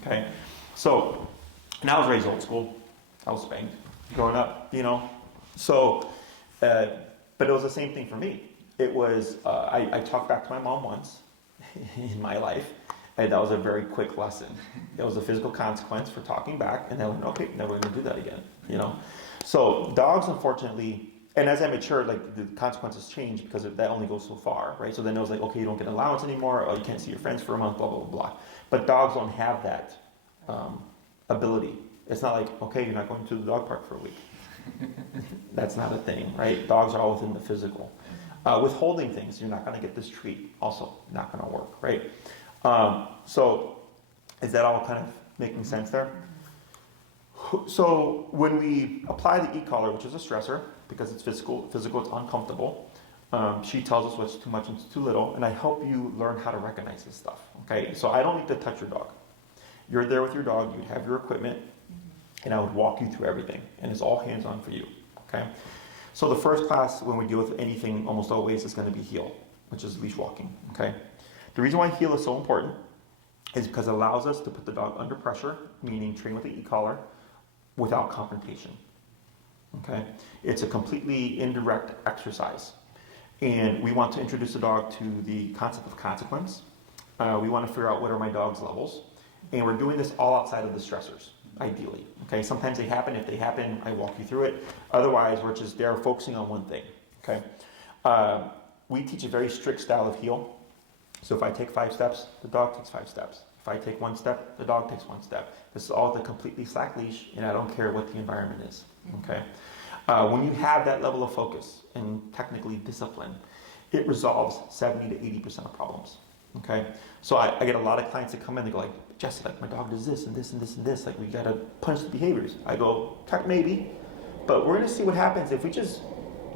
Okay, so, and I was raised old school. I was spanked growing up, So, but it was the same thing for me. It was, I talked back to my mom once in my life, and that was a very quick lesson. It was a physical consequence for talking back, and then, okay, never going to do that again, So dogs, unfortunately, and as I matured, like the consequences changed because that only goes so far, right? So then it was like, okay, you don't get an allowance anymore, or you can't see your friends for a month, blah, blah, blah, blah. But dogs don't have that ability. It's not like, okay, you're not going to the dog park for a week. That's not a thing, right? Dogs are all within the physical. Withholding things, you're not going to get this treat. Also, not going to work, right? So, is that all kind of making sense there? So, when we apply the e-collar, which is a stressor, because it's physical, it's uncomfortable, she tells us what's too much and what's too little, and I help you learn how to recognize this stuff, okay? So, I don't need to touch your dog. You're there with your dog, you'd have your equipment, and I would walk you through everything, and it's all hands-on for you, okay? So the first class, when we deal with anything, almost always is going to be heel, which is leash walking, okay? The reason why heel is so important is because it allows us to put the dog under pressure, meaning train with the e-collar, without confrontation, okay? It's a completely indirect exercise. And we want to introduce the dog to the concept of consequence. We want to figure out what are my dog's levels. And we're doing this all outside of the stressors, ideally. Okay, sometimes they happen. If they happen, I walk you through it. Otherwise, we're just there focusing on one thing. Okay, we teach a very strict style of heel. So if I take 5 steps, the dog takes 5 steps. If I take 1 step, the dog takes 1 step. This is all the completely slack leash, and I don't care what the environment is. Okay, when you have that level of focus and technically discipline, it resolves 70 to 80% of problems. Okay, so I get a lot of clients that come in, they go like, Jesse, like my dog does this and this and this and this, like we gotta punch the behaviors. I go, maybe, but we're gonna see what happens if we just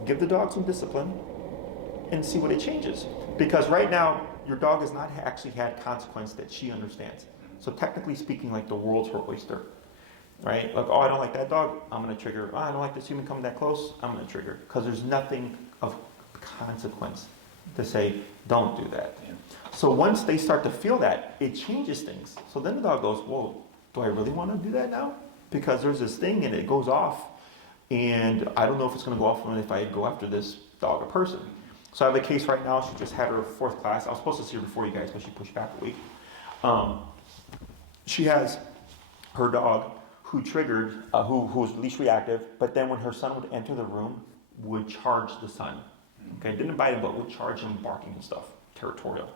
give the dog some discipline and see what it changes. Because right now, your dog has not actually had consequence that she understands. So technically speaking, like the world's her oyster, right? Like, oh, I don't like that dog, I'm gonna trigger. Oh, I don't like this human coming that close, I'm gonna trigger. Because there's nothing of consequence to say, don't do that. Yeah. So once they start to feel that, it changes things. So then the dog goes, whoa, do I really want to do that now? Because there's this thing and it goes off. And I don't know if it's going to go off if I go after this dog or person. So I have a case right now. She just had her 4th class. I was supposed to see her before you guys, but she pushed back a week. She has her dog who triggered, who was leash reactive, but then when her son would enter the room, would charge the son. Okay, didn't bite him, but would charge him barking and stuff. Territorial.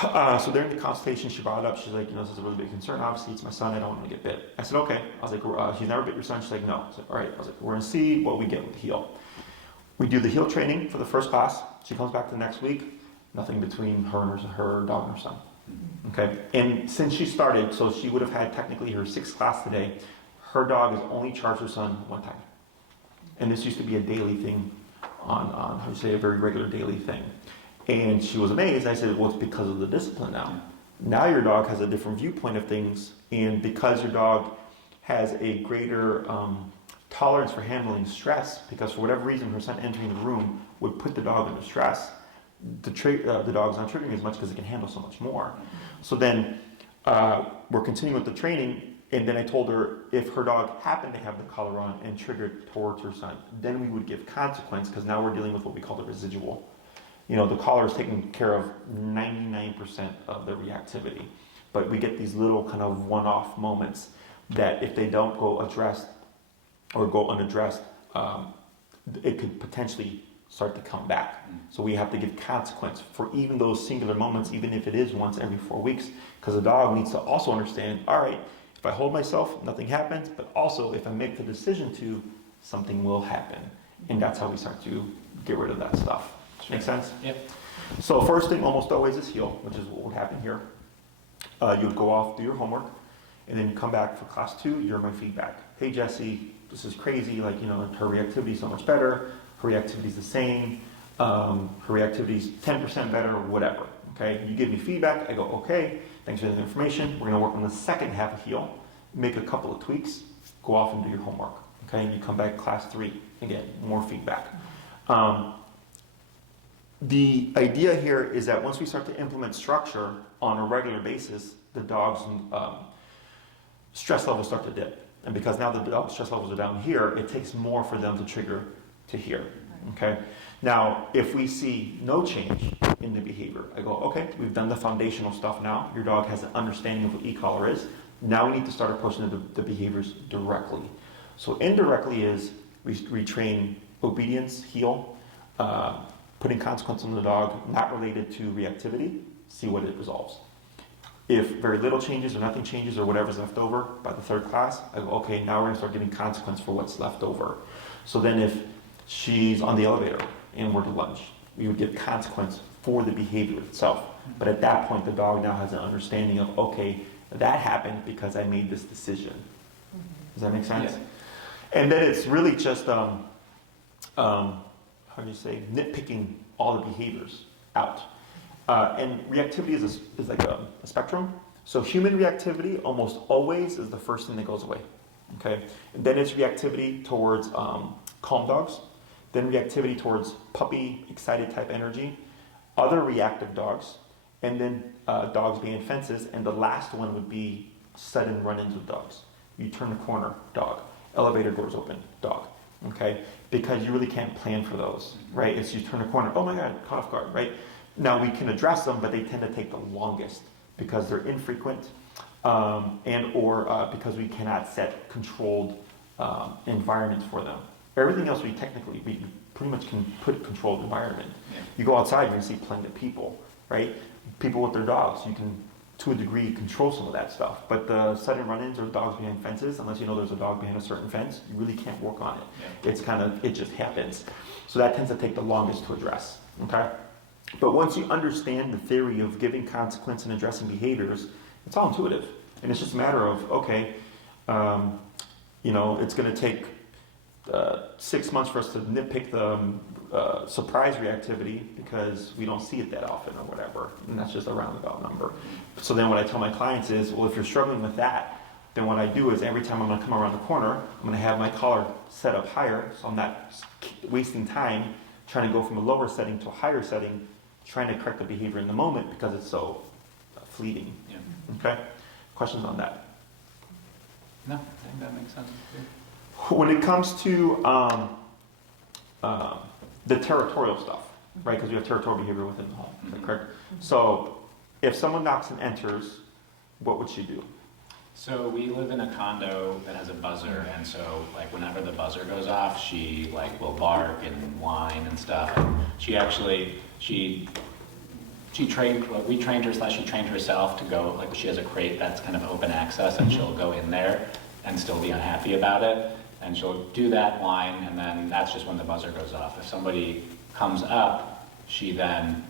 Yeah. So during the consultation, she brought it up. She's like, this is a really big concern. Obviously, it's my son. I don't want to get bit. I said, okay. I was like, she's never bit your son. She's like, no. I said, all right. I was like, we're going to see what we get with the heel. We do the heel training for the first class. She comes back the next week. Nothing between her and her dog and her son. Okay. And since she started, so she would have had technically her 6th class today. Her dog has only charged her son 1 time. And this used to be a daily thing on how to say, a very regular daily thing. And she was amazed. I said, well, it's because of the discipline now. Now your dog has a different viewpoint of things, and because your dog has a greater tolerance for handling stress, because for whatever reason her son entering the room would put the dog under stress, the dog's not triggering as much because it can handle so much more. So then we're continuing with the training, and then I told her if her dog happened to have the collar on and triggered towards her son, then we would give consequence, because now we're dealing with what we call the residual. The collar is taking care of 99% of the reactivity. But we get these little kind of one-off moments that if they don't go addressed or go unaddressed, it could potentially start to come back. So we have to give consequence for even those singular moments, even if it is once every 4 weeks, because the dog needs to also understand, all right, If I hold myself, nothing happens, but also if I make the decision to, something will happen. And that's how we start to get rid of that stuff. Sure. Make sense? Yep. So first thing almost always is heal, which is what would happen here. You would go off, do your homework, and then you come back for class 2, you're my feedback. Hey Jesse, this is crazy, like, you know, her reactivity is so much better, her reactivity is the same, her reactivity is 10% better, or whatever. Okay, you give me feedback, I go, okay, thanks for the information. We're gonna work on the second half of heal, make a couple of tweaks, go off and do your homework. Okay, and you come back class 3, again, more feedback. The idea here is that once we start to implement structure on a regular basis, the dog's stress levels start to dip. And because now the dog's stress levels are down here, it takes more for them to trigger to here. Okay. Now, if we see no change in the behavior, I go, okay, we've done the foundational stuff now. Your dog has an understanding of what e-collar is. Now we need to start approaching the behaviors directly. So indirectly is we retrain obedience, heal, putting consequence on the dog, not related to reactivity, see what it resolves. If very little changes or nothing changes or whatever's left over by the third class, I go, okay, now we're gonna start giving consequence for what's left over. So then if she's on the elevator and we're to lunch, we would give consequence for the behavior itself. But at that point, the dog now has an understanding of, okay, that happened because I made this decision. Does that make sense? Yeah. And then it's really just, how do you say, nitpicking all the behaviors out. And reactivity is like a spectrum. So human reactivity almost always is the first thing that goes away. Okay, and then it's reactivity towards calm dogs, then reactivity towards puppy, excited type energy, other reactive dogs, and then dogs being fences, and the last one would be sudden run-ins with dogs. You turn the corner, dog. Elevator doors open, dog. Okay, because you really can't plan for those, right? It's you turn a corner, oh my God, caught off guard, right? Now we can address them, but they tend to take the longest because they're infrequent and or because we cannot set controlled environments for them. Everything else we pretty much can put controlled environment. Yeah. You go outside, you're gonna see plenty of people, right? People with their dogs, you can to a degree control some of that stuff. But the sudden run-ins or dogs behind fences, unless you know there's a dog behind a certain fence, you really can't work on it. Yeah. It's it just happens. So that tends to take the longest to address, okay? But once you understand the theory of giving consequence and addressing behaviors, it's all intuitive. And it's just a matter of, okay, it's gonna take 6 months for us to nitpick the surprise reactivity because we don't see it that often or whatever, and that's just a roundabout number. So then what I tell my clients is, well, if you're struggling with that, then what I do is every time I'm going to come around the corner, I'm going to have my collar set up higher, so I'm not wasting time trying to go from a lower setting to a higher setting, trying to correct the behavior in the moment because it's so fleeting. Yeah. Okay? Questions on that? No, I think that makes sense. When it comes to the territorial stuff, right? Because we have territorial behavior within the home, is that correct? So if someone knocks and enters, what would she do? So we live in a condo that has a buzzer, and so like whenever the buzzer goes off, she like will bark and whine and stuff. And she trained, well, we trained her / she trained herself to go, like she has a crate that's kind of open access, and she'll go in there and still be unhappy about it. And she'll do that whine, and then that's just when the buzzer goes off. If somebody comes up, she then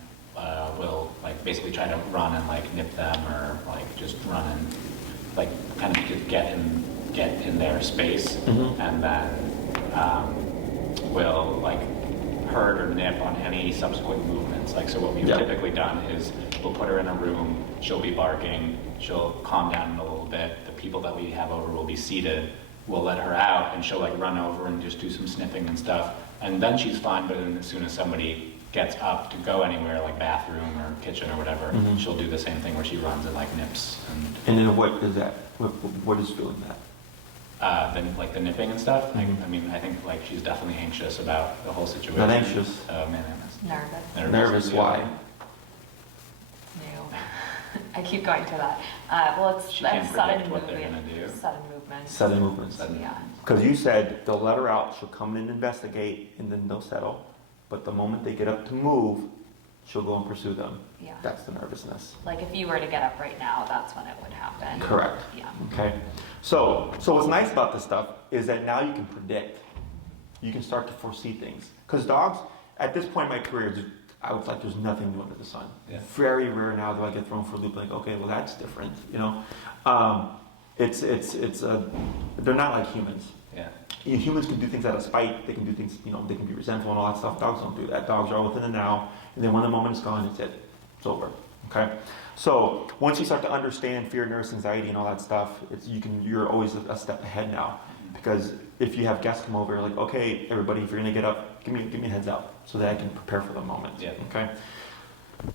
will like basically try to run and like nip them, or like just run and like kind of get in their space, and then will like hurt or nip on any subsequent movements. Like so, what we've typically done is we'll put her in a room. She'll be barking. She'll calm down a little bit. The people that we have over will be seated. We'll let her out, and she'll like run over and just do some sniffing and stuff, and then she's fine. But then as soon as somebody gets up to go anywhere, like bathroom or kitchen or whatever, she'll do the same thing where she runs and like nips. And then what is that? What is feeling that? Then like the nipping and stuff. I mean, I think like she's definitely anxious about the whole situation. Not anxious. Nervous. Why? No. I keep going to that. Well, it's sudden movements. Yeah. Because you said they'll let her out, she'll come in and investigate, and then they'll settle. But the moment they get up to move, she'll go and pursue them. Yeah. That's the nervousness. Like if you were to get up right now, that's when it would happen. Correct. Yeah. Okay. So what's nice about this stuff is that now you can predict. You can start to foresee things. Because dogs, at this point in my career, I was like, there's nothing new under the sun. Yeah. Very rare now do I get thrown for a loop. Like, okay, well that's different. You know, they're not like humans. Yeah. Humans can do things out of spite. They can do things. You know, they can be resentful and all that stuff. Dogs don't do that. Dogs are all within the now, and then when the moment is gone, it's it. It's over. Okay. So once you start to understand fear, nervous anxiety, and all that stuff, you're always a step ahead now. Because if you have guests come over, like, okay, everybody, if you're gonna get up, give me a heads up so that I can prepare for the moment. Yeah. Okay.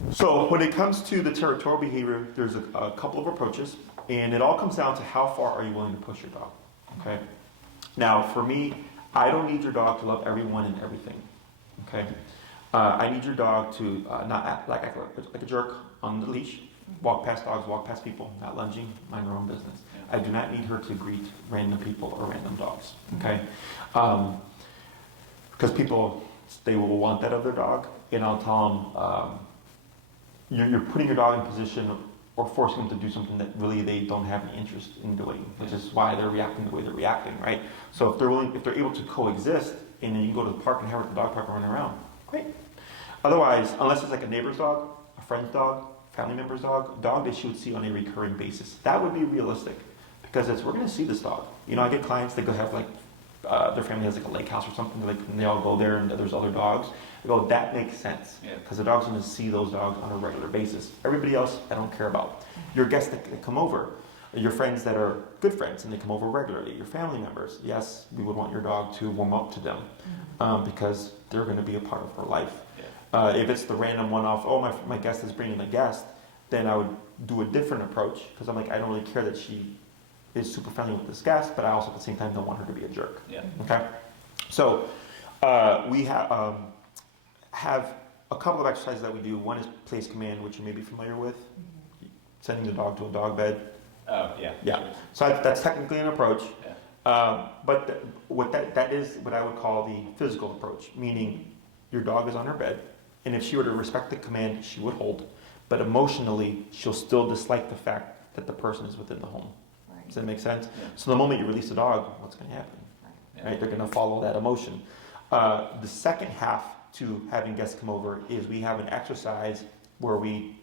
So when it comes to the territorial behavior, there's a couple of approaches, and it all comes down to how far are you willing to push your dog. Okay. Now, for me, I don't need your dog to love everyone and everything. Okay. I need your dog to not act like a jerk on the leash. Walk past dogs, walk past people, not lunging, mind your own business. I do not need her to greet random people or random dogs, okay? Because people, they will want that of their dog, and I'll tell them, you're putting your dog in position or forcing them to do something that really they don't have any interest in doing, which is why they're reacting the way they're reacting, right? So if they're able to coexist, and then you can go to the park and have her at the dog park and run around, great. Otherwise, unless it's like a neighbor's dog, a friend's dog, family member's dog that she would see on a recurring basis. That would be realistic because we're going to see this dog. You know, I get clients that go have like, their family has like a lake house or something, and they all go there and there's other dogs. I go, that makes sense because the dog's going to see those dogs on a regular basis. Everybody else, I don't care about. Your guests that come over, your friends that are good friends and they come over regularly, your family members, yes, we would want your dog to warm up to them because they're going to be a part of her life. If it's the random one-off, my guest is bringing a guest, then I would do a different approach because I'm like, I don't really care that she is super friendly with this guest, but I also at the same time don't want her to be a jerk. Yeah. Okay. So we have a couple of exercises that we do. One is place command, which you may be familiar with, sending the dog to a dog bed. Oh yeah. Yeah. Sure. So that's technically an approach. Yeah. But that is what I would call the physical approach, meaning your dog is on her bed. And if she were to respect the command, she would hold. But emotionally, she'll still dislike the fact that the person is within the home. Right. Does that make sense? Yeah. So the moment you release the dog, what's going to happen? Yeah. Right? They're going to follow that emotion. The second half to having guests come over is we have an exercise where we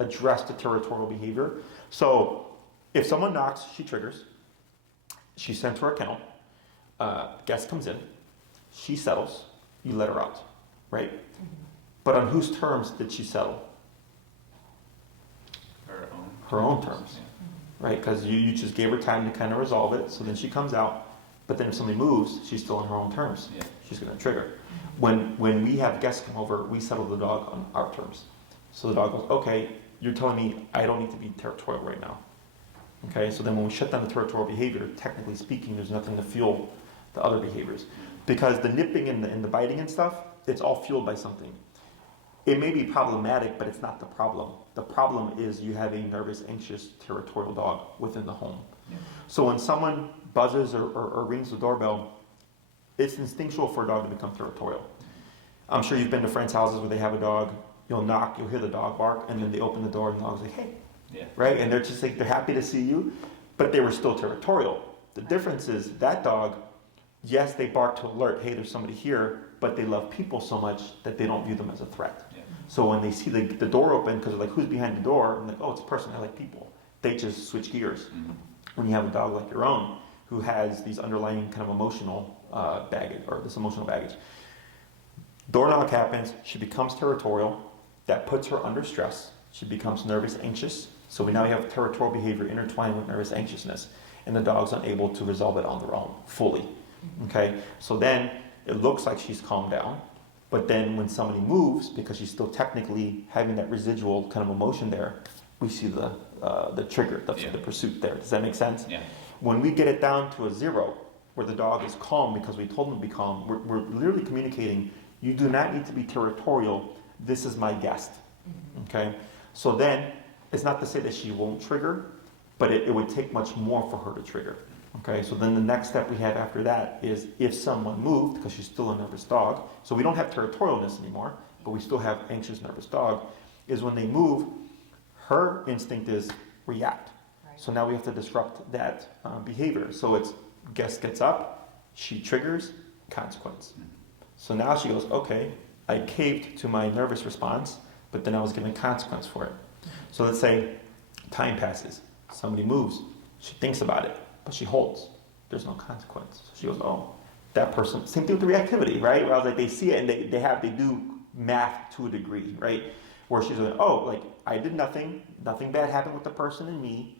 address the territorial behavior. So if someone knocks, she triggers. She's sent to her kennel. Guest comes in. She settles. You let her out. Right? But on whose terms did she settle? Her own terms. Yeah. Right? Because you just gave her time to kind of resolve it, so then she comes out. But then if somebody moves, she's still on her own terms. Yeah. She's going to trigger. When we have guests come over, we settle the dog on our terms. So the dog goes, okay, you're telling me I don't need to be territorial right now. Okay, so then when we shut down the territorial behavior, technically speaking, there's nothing to fuel the other behaviors. Because the nipping and the biting and stuff, it's all fueled by something. It may be problematic, but it's not the problem. The problem is you have a nervous, anxious, territorial dog within the home. Yeah. So when someone buzzes or rings the doorbell, it's instinctual for a dog to become territorial. I'm sure you've been to friends' houses where they have a dog, you'll knock, you'll hear the dog bark, and then they open the door and the dog's like, hey. Yeah. Right? And they're just like, they're happy to see you, but they were still territorial. The difference is that dog, yes, they bark to alert, hey, there's somebody here, but they love people so much that they don't view them as a threat. Yeah. So when they see the door open, because they're like, who's behind the door? I'm like, oh, it's a person, I like people. They just switch gears. Mm-hmm. When you have a dog like your own, who has these underlying kind of emotional baggage, or this emotional baggage. Door knock happens, she becomes territorial, that puts her under stress, she becomes nervous, anxious, so we now have territorial behavior intertwined with nervous anxiousness, and the dog's unable to resolve it on their own, fully. Okay, so then it looks like she's calmed down, but then when somebody moves, because she's still technically having that residual kind of emotion there, we see the trigger, the pursuit there. Does that make sense? Yeah. When we get it down to a zero, where the dog is calm because we told him to be calm, we're literally communicating, you do not need to be territorial, this is my guest. Okay? So then, it's not to say that she won't trigger, but it would take much more for her to trigger. Okay, so then the next step we have after that is if someone moved, because she's still a nervous dog, so we don't have territorialness anymore, but we still have anxious, nervous dog, is when they move, her instinct is react. Right. So now we have to disrupt that behavior. So it's guest gets up, she triggers, consequence. So now she goes, okay, I caved to my nervous response, but then I was given a consequence for it. So let's say time passes, somebody moves, she thinks about it, but she holds. There's no consequence. So she goes, oh, that person, same thing with the reactivity, right? Where I was like, they see it and they do math to a degree, right? Where she's like, oh, like I did nothing bad happened with the person and me,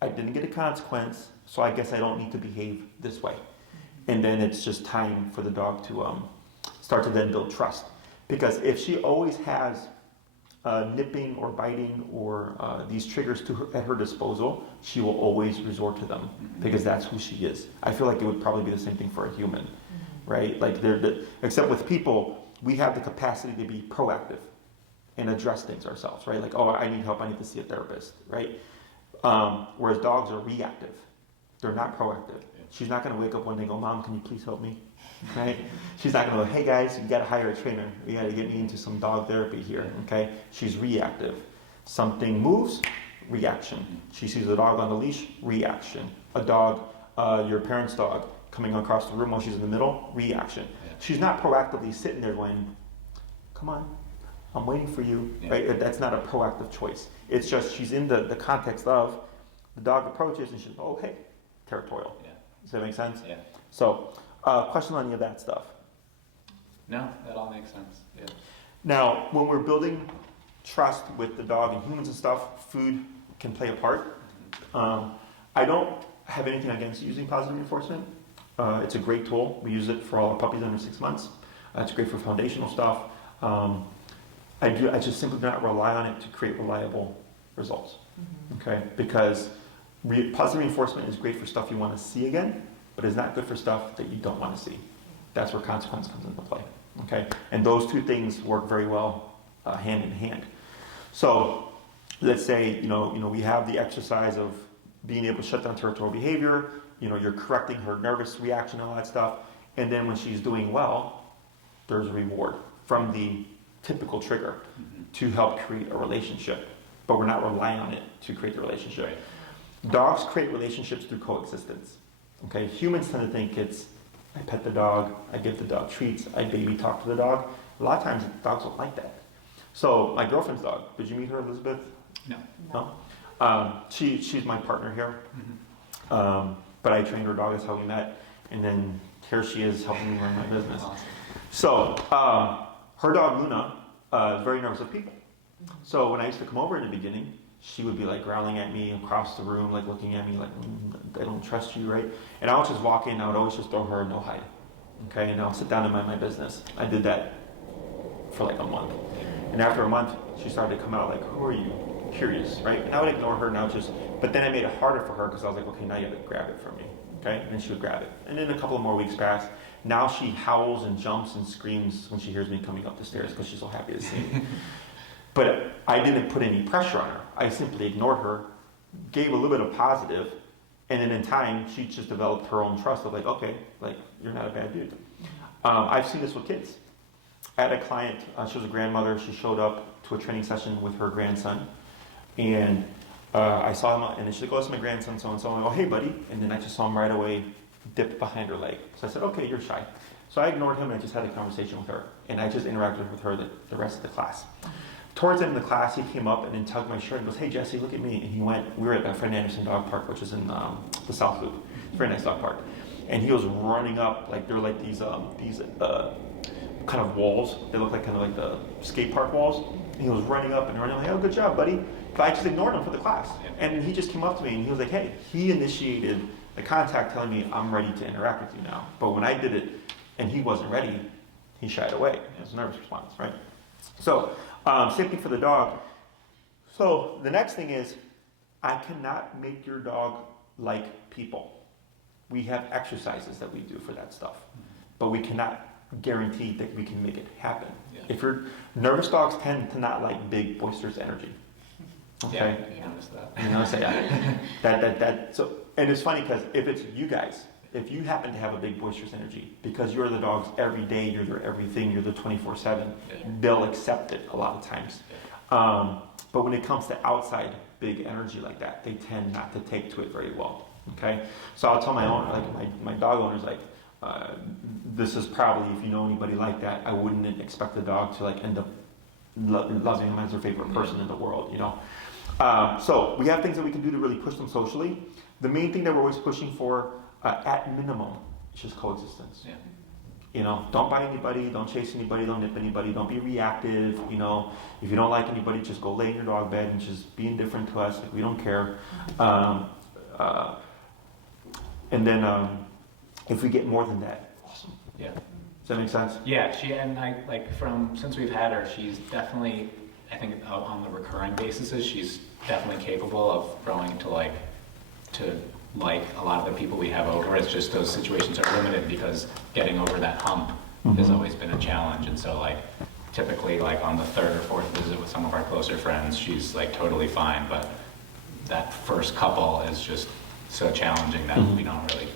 I didn't get a consequence, so I guess I don't need to behave this way. And then it's just time for the dog to start to then build trust. Because if she always has nipping or biting or these triggers at her disposal, she will always resort to them because that's who she is. I feel like it would probably be the same thing for a human, right? Like except with people, we have the capacity to be proactive and address things ourselves, right? Like, oh, I need help, I need to see a therapist, right? Whereas dogs are reactive. They're not proactive. She's not going to wake up one day and go, Mom, can you please help me? Right? She's not going to go, hey guys, you got to hire a trainer. You got to get me into some dog therapy here. Okay? She's reactive. Something moves, reaction. She sees a dog on a leash, reaction. A dog, your parent's dog, coming across the room while she's in the middle, reaction. She's not proactively sitting there going, come on, I'm waiting for you. Right? That's not a proactive choice. It's just she's in the context of the dog approaches and she's, oh, hey, territorial. Does that make sense? Yeah. So, question on any of that stuff? No, that all makes sense. Yeah. Now, when we're building trust with the dog and humans and stuff, food can play a part. I don't have anything against using positive reinforcement. It's a great tool. We use it for all our puppies under 6 months. It's great for foundational stuff. I just simply do not rely on it to create reliable results. Okay, because positive reinforcement is great for stuff you want to see again, but it's not good for stuff that you don't want to see. That's where consequence comes into play. Okay, and those two things work very well hand in hand. So let's say we have the exercise of being able to shut down territorial behavior. You're correcting her nervous reaction and all that stuff, and then when she's doing well, there's a reward from the typical trigger to help create a relationship. But we're not relying on it to create the relationship. Right. Dogs create relationships through coexistence. Okay, humans tend to think it's I pet the dog, I give the dog treats, I baby talk to the dog. A lot of times dogs don't like that. So my girlfriend's dog, did you meet her, Elizabeth? No. She's my partner here. But I trained her dog, that's how we met. And then here she is helping me run my business. Awesome. So her dog Luna is very nervous with people. So when I used to come over in the beginning, she would be like growling at me across the room, like looking at me like, I don't trust you, right? And I would just walk in, I would always just throw her a no hide. Okay, and I'll sit down and mind my business. I did that for like a month. And after a month, she started to come out like, who are you? Curious, right? And I would ignore her and I would just, but then I made it harder for her because I was like, okay, now you have to grab it from me. Okay, and then she would grab it. And then a couple of more weeks passed. Now she howls and jumps and screams when she hears me coming up the stairs because she's so happy to see me. But I didn't put any pressure on her. I simply ignored her, gave a little bit of positive, and then in time, she just developed her own trust of like, okay, like, you're not a bad dude. I've seen this with kids. I had a client, she was a grandmother, she showed up to a training session with her grandson, and I saw him, and then she's like, oh, it's my grandson, so-and-so. I go, hey, buddy. And then I just saw him right away dip behind her leg. So I said, okay, you're shy. So I ignored him, and I just had a conversation with her, and I just interacted with her the rest of the class. Towards the end of the class, he came up and then tugged my shirt and goes, hey, Jesse, look at me. And he went, we were at Fred Anderson Dog Park, which is in the South Loop. It's a very nice dog park. And he was running up, like, there were like these kind of walls. They look like kind of like the skate park walls. And he was running up and running, like, oh, good job, buddy. But I just ignored him for the class. And he just came up to me and he was like, hey, he initiated the contact telling me I'm ready to interact with you now. But when I did it and he wasn't ready, he shied away. It was a nervous response, right? So, same thing for the dog. So the next thing is, I cannot make your dog like people. We have exercises that we do for that stuff, but we cannot guarantee that we can make it happen. If your nervous dogs tend to not like big, boisterous energy. Okay. I noticed that. You know, say that. So, and it's funny because if it's you guys, if you happen to have a big boisterous energy, because you're the dog's every day, you're their everything, you're the 24/7, they'll accept it a lot of times. But when it comes to outside big energy like that, they tend not to take to it very well. Okay, so I'll tell my owner, like my dog owners, like this is probably, if you know anybody like that, I wouldn't expect the dog to like end up loving him as their favorite person in the world, you know. So we have things that we can do to really push them socially. The main thing that we're always pushing for, at minimum, is just coexistence. Yeah. You know, don't bite anybody, don't chase anybody, don't nip anybody, don't be reactive. You know, if you don't like anybody, just go lay in your dog bed and just be indifferent to us. Like, we don't care. And then if we get more than that, awesome. Yeah. Does that make sense? Yeah, since we've had her, she's definitely, I think on the recurring basis, she's definitely capable of growing to like a lot of the people we have over. It's just those situations are limited because getting over that hump has always been a challenge. And so like typically like on the third or fourth visit with some of our closer friends, she's like totally fine. But that first couple is just so challenging that we don't really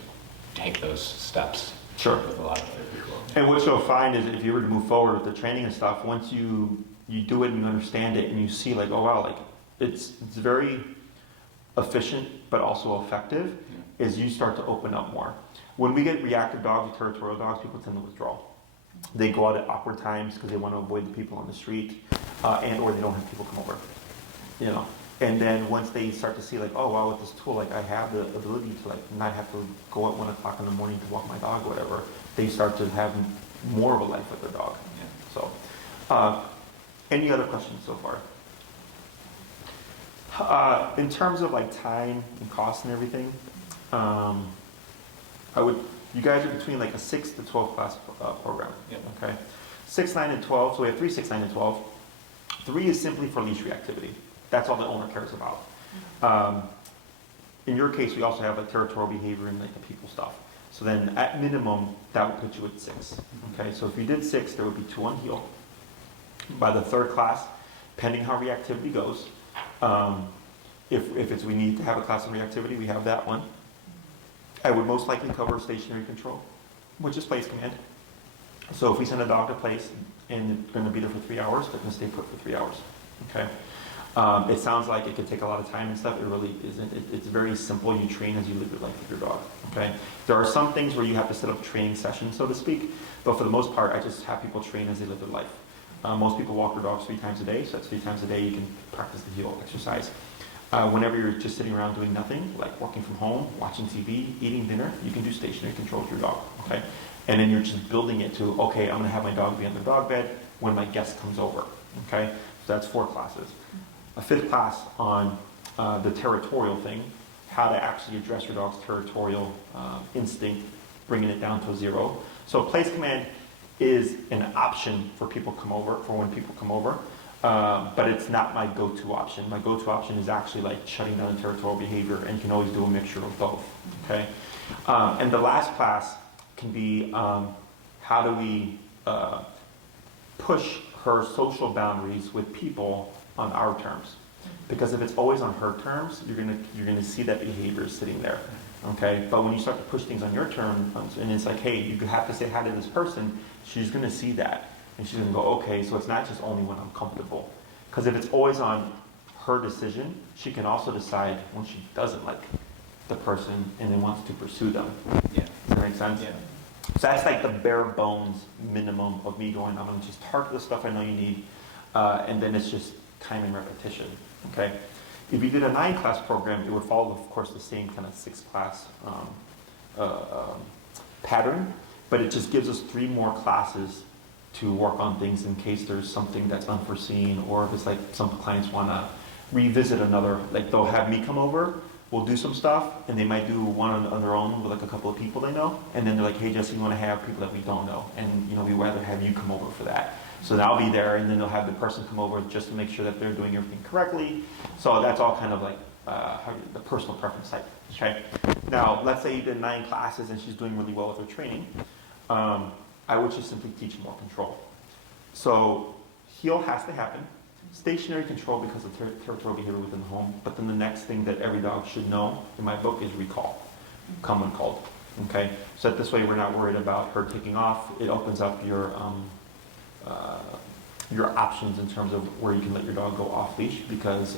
take those steps with a lot of other people. And what you'll find is if you were to move forward with the training and stuff, once you do it and you understand it and you see like, oh wow, like it's very efficient but also effective, is you start to open up more. When we get reactive dogs or territorial dogs, people tend to withdraw. They go out at awkward times because they want to avoid the people on the street, and or they don't have people come over. You know. And then once they start to see like, oh wow, with this tool, like I have the ability to like not have to go at 1 o'clock in the morning to walk my dog or whatever, they start to have more of a life with their dog. Yeah. So, any other questions so far? In terms of like time and cost and everything, you guys are between like a 6 to 12 class program. Yep. Okay, 6, 9, and 12. So we have 3, 6, 9, and 12. 3 is simply for leash reactivity. That's all the owner cares about. In your case, we also have a territorial behavior and like the people stuff. So then at minimum, that would put you at 6. Okay, so if you did 6, there would be 2 on heel. By the third class, pending how reactivity goes, if we need to have a class on reactivity, we have that one. I would most likely cover stationary control, which is place command. So if we send a dog to place and they're going to be there for 3 hours, they're going to stay put for 3 hours. Okay. It sounds like it could take a lot of time and stuff. It really isn't. It's very simple. You train as you live your life with your dog. Okay. There are some things where you have to set up training sessions, so to speak, but for the most part, I just have people train as they live their life. Most people walk their dogs 3 times a day, so that's 3 times a day you can practice the heel exercise. Whenever you're just sitting around doing nothing, like working from home, watching TV, eating dinner, you can do stationary control with your dog. Okay. And then you're just building it to, okay, I'm going to have my dog be on the dog bed when my guest comes over. Okay. So that's 4 classes. A 5th class on the territorial thing, how to actually address your dog's territorial instinct, bringing it down to a 0. So place command is an option for people come over, for when people come over, but it's not my go-to option. My go-to option is actually like shutting down territorial behavior, and can always do a mixture of both. Okay, and the last class can be how do we push her social boundaries with people on our terms, because if it's always on her terms, you're gonna see that behavior sitting there. Okay, but when you start to push things on your terms, and it's like, hey, you have to say hi to this person, she's gonna see that, and she's gonna go, okay, so it's not just only when I'm comfortable. Because if it's always on her decision, she can also decide when she doesn't like the person and then wants to pursue them. Yeah. Does that make sense? Yeah. So that's like the bare bones minimum of me going, I'm gonna just target the stuff I know you need, and then it's just time and repetition. Okay. If you did a 9-class program, it would follow, of course, the same kind of 6-class pattern, but it just gives us 3 more classes to work on things in case there's something that's unforeseen, or if it's like some clients want to revisit another, like they'll have me come over, we'll do some stuff, and they might do one on their own with like a couple of people they know, and then they're like, hey Jesse, we want to have people that we don't know, and we'd rather have you come over for that. So then I'll be there, and then they'll have the person come over just to make sure that they're doing everything correctly. So that's all kind of like the personal preference type. Okay. Now, let's say you did 9 classes and she's doing really well with her training. I would just simply teach more control. So heel has to happen. Stationary control because of territorial behavior within the home. But then the next thing that every dog should know in my book is recall. Come when called. Okay, so that this way we're not worried about her taking off. It opens up your options in terms of where you can let your dog go off leash, because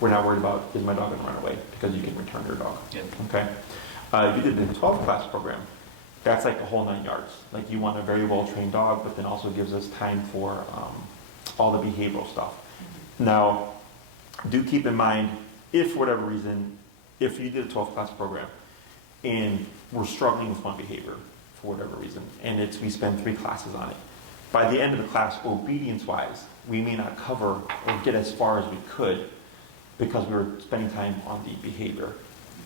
we're not worried about, is my dog going to run away, because you can return your dog. Yeah. Okay, if you did the 12 class program, that's like the whole 9 yards. Like, you want a very well trained dog, but then also gives us time for all the behavioral stuff. Now, do keep in mind, if for whatever reason, if you did a 12 class program and we're struggling with one behavior for whatever reason, and we spend 3 classes on it, by the end of the class, obedience-wise, we may not cover or get as far as we could because we were spending time on the behavior.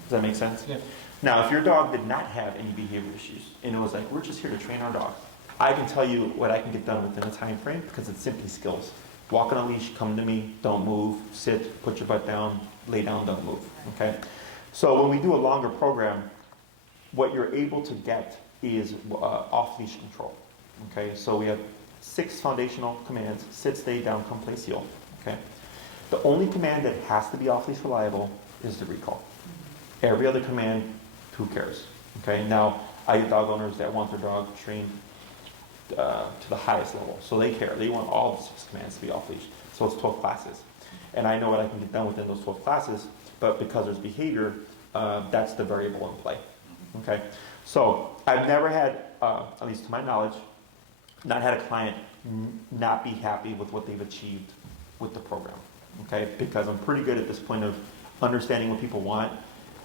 Does that make sense? Yeah. Now, if your dog did not have any behavior issues, and it was like, we're just here to train our dog, I can tell you what I can get done within a time frame, because it's simply skills. Walk on a leash, come to me, don't move, sit, put your butt down, lay down, don't move, okay? So when we do a longer program, what you're able to get is off-leash control, okay? So we have 6 foundational commands: sit, stay, down, come, place, heel, okay? The only command that has to be off-leash reliable is the recall. Every other command, who cares, okay? Now, I get dog owners that want their dog trained to the highest level, so they care. They want all the 6 commands to be off-leash, so it's 12 classes. And I know what I can get done within those 12 classes, but because there's behavior, that's the variable in play, okay? So I've never had, at least to my knowledge, not had a client not be happy with what they've achieved with the program, okay? Because I'm pretty good at this point of understanding what people want,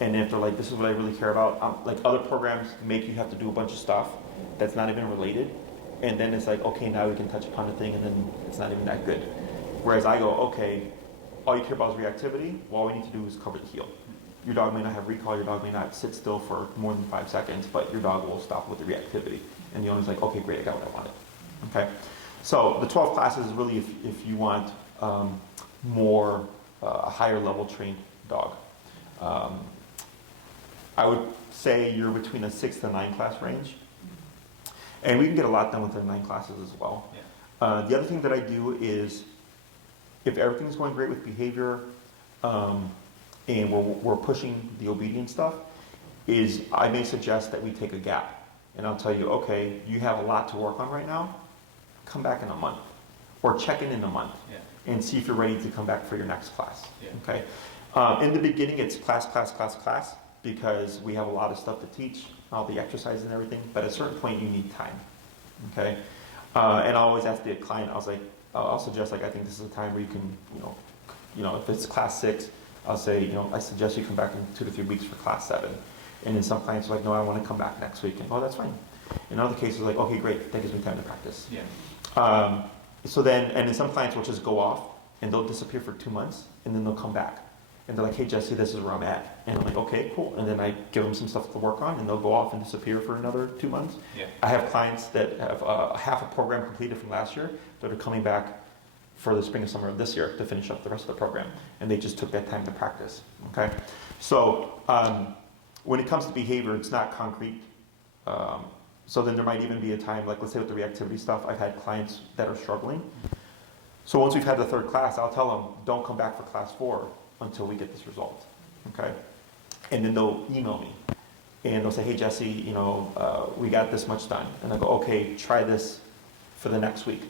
and if they're like, this is what I really care about, like other programs make you have to do a bunch of stuff that's not even related, and then it's like, okay, now we can touch upon the thing, and then it's not even that good. Whereas I go, okay, all you care about is reactivity, well, all we need to do is cover the heel. Your dog may not have recall, your dog may not sit still for more than 5 seconds, but your dog will stop with the reactivity. And the owner's like, okay, great, I got what I wanted. Okay, so the 12 classes is really if you want more higher level trained dog. I would say you're between a 6 to 9 class range, and we can get a lot done within 9 classes as well. Yeah. The other thing that I do is, if everything's going great with behavior, and we're pushing the obedience stuff, is I may suggest that we take a gap, and I'll tell you, okay, you have a lot to work on right now. Come back in a month, or check in a month, Yeah. and see if you're ready to come back for your next class. Yeah. Okay. In the beginning, it's class, because we have a lot of stuff to teach, all the exercises and everything. But at a certain point, you need time. Okay. And I always ask the client, I was like, I'll suggest, like, I think this is a time where you can, if it's class 6, I'll say, I suggest you come back in 2 to 3 weeks for class 7. And then some clients are like, no, I want to come back next week. And, oh, that's fine. In other cases, like, okay, great, that gives me time to practice. Yeah. So then some clients will just go off, and they'll disappear for 2 months, and then they'll come back. And they're like, hey, Jesse, this is where I'm at. And I'm like, okay, cool. And then I give them some stuff to work on, and they'll go off and disappear for another 2 months. Yeah. I have clients that have half a program completed from last year that are coming back for the spring and summer of this year to finish up the rest of the program. And they just took that time to practice, okay? So when it comes to behavior, it's not concrete. So then there might even be a time, like let's say with the reactivity stuff, I've had clients that are struggling. So once we've had the 3rd class, I'll tell them, don't come back for class 4 until we get this result, okay? And then they'll email me, and they'll say, hey, Jesse, we got this much done. And I go, okay, try this for the next week.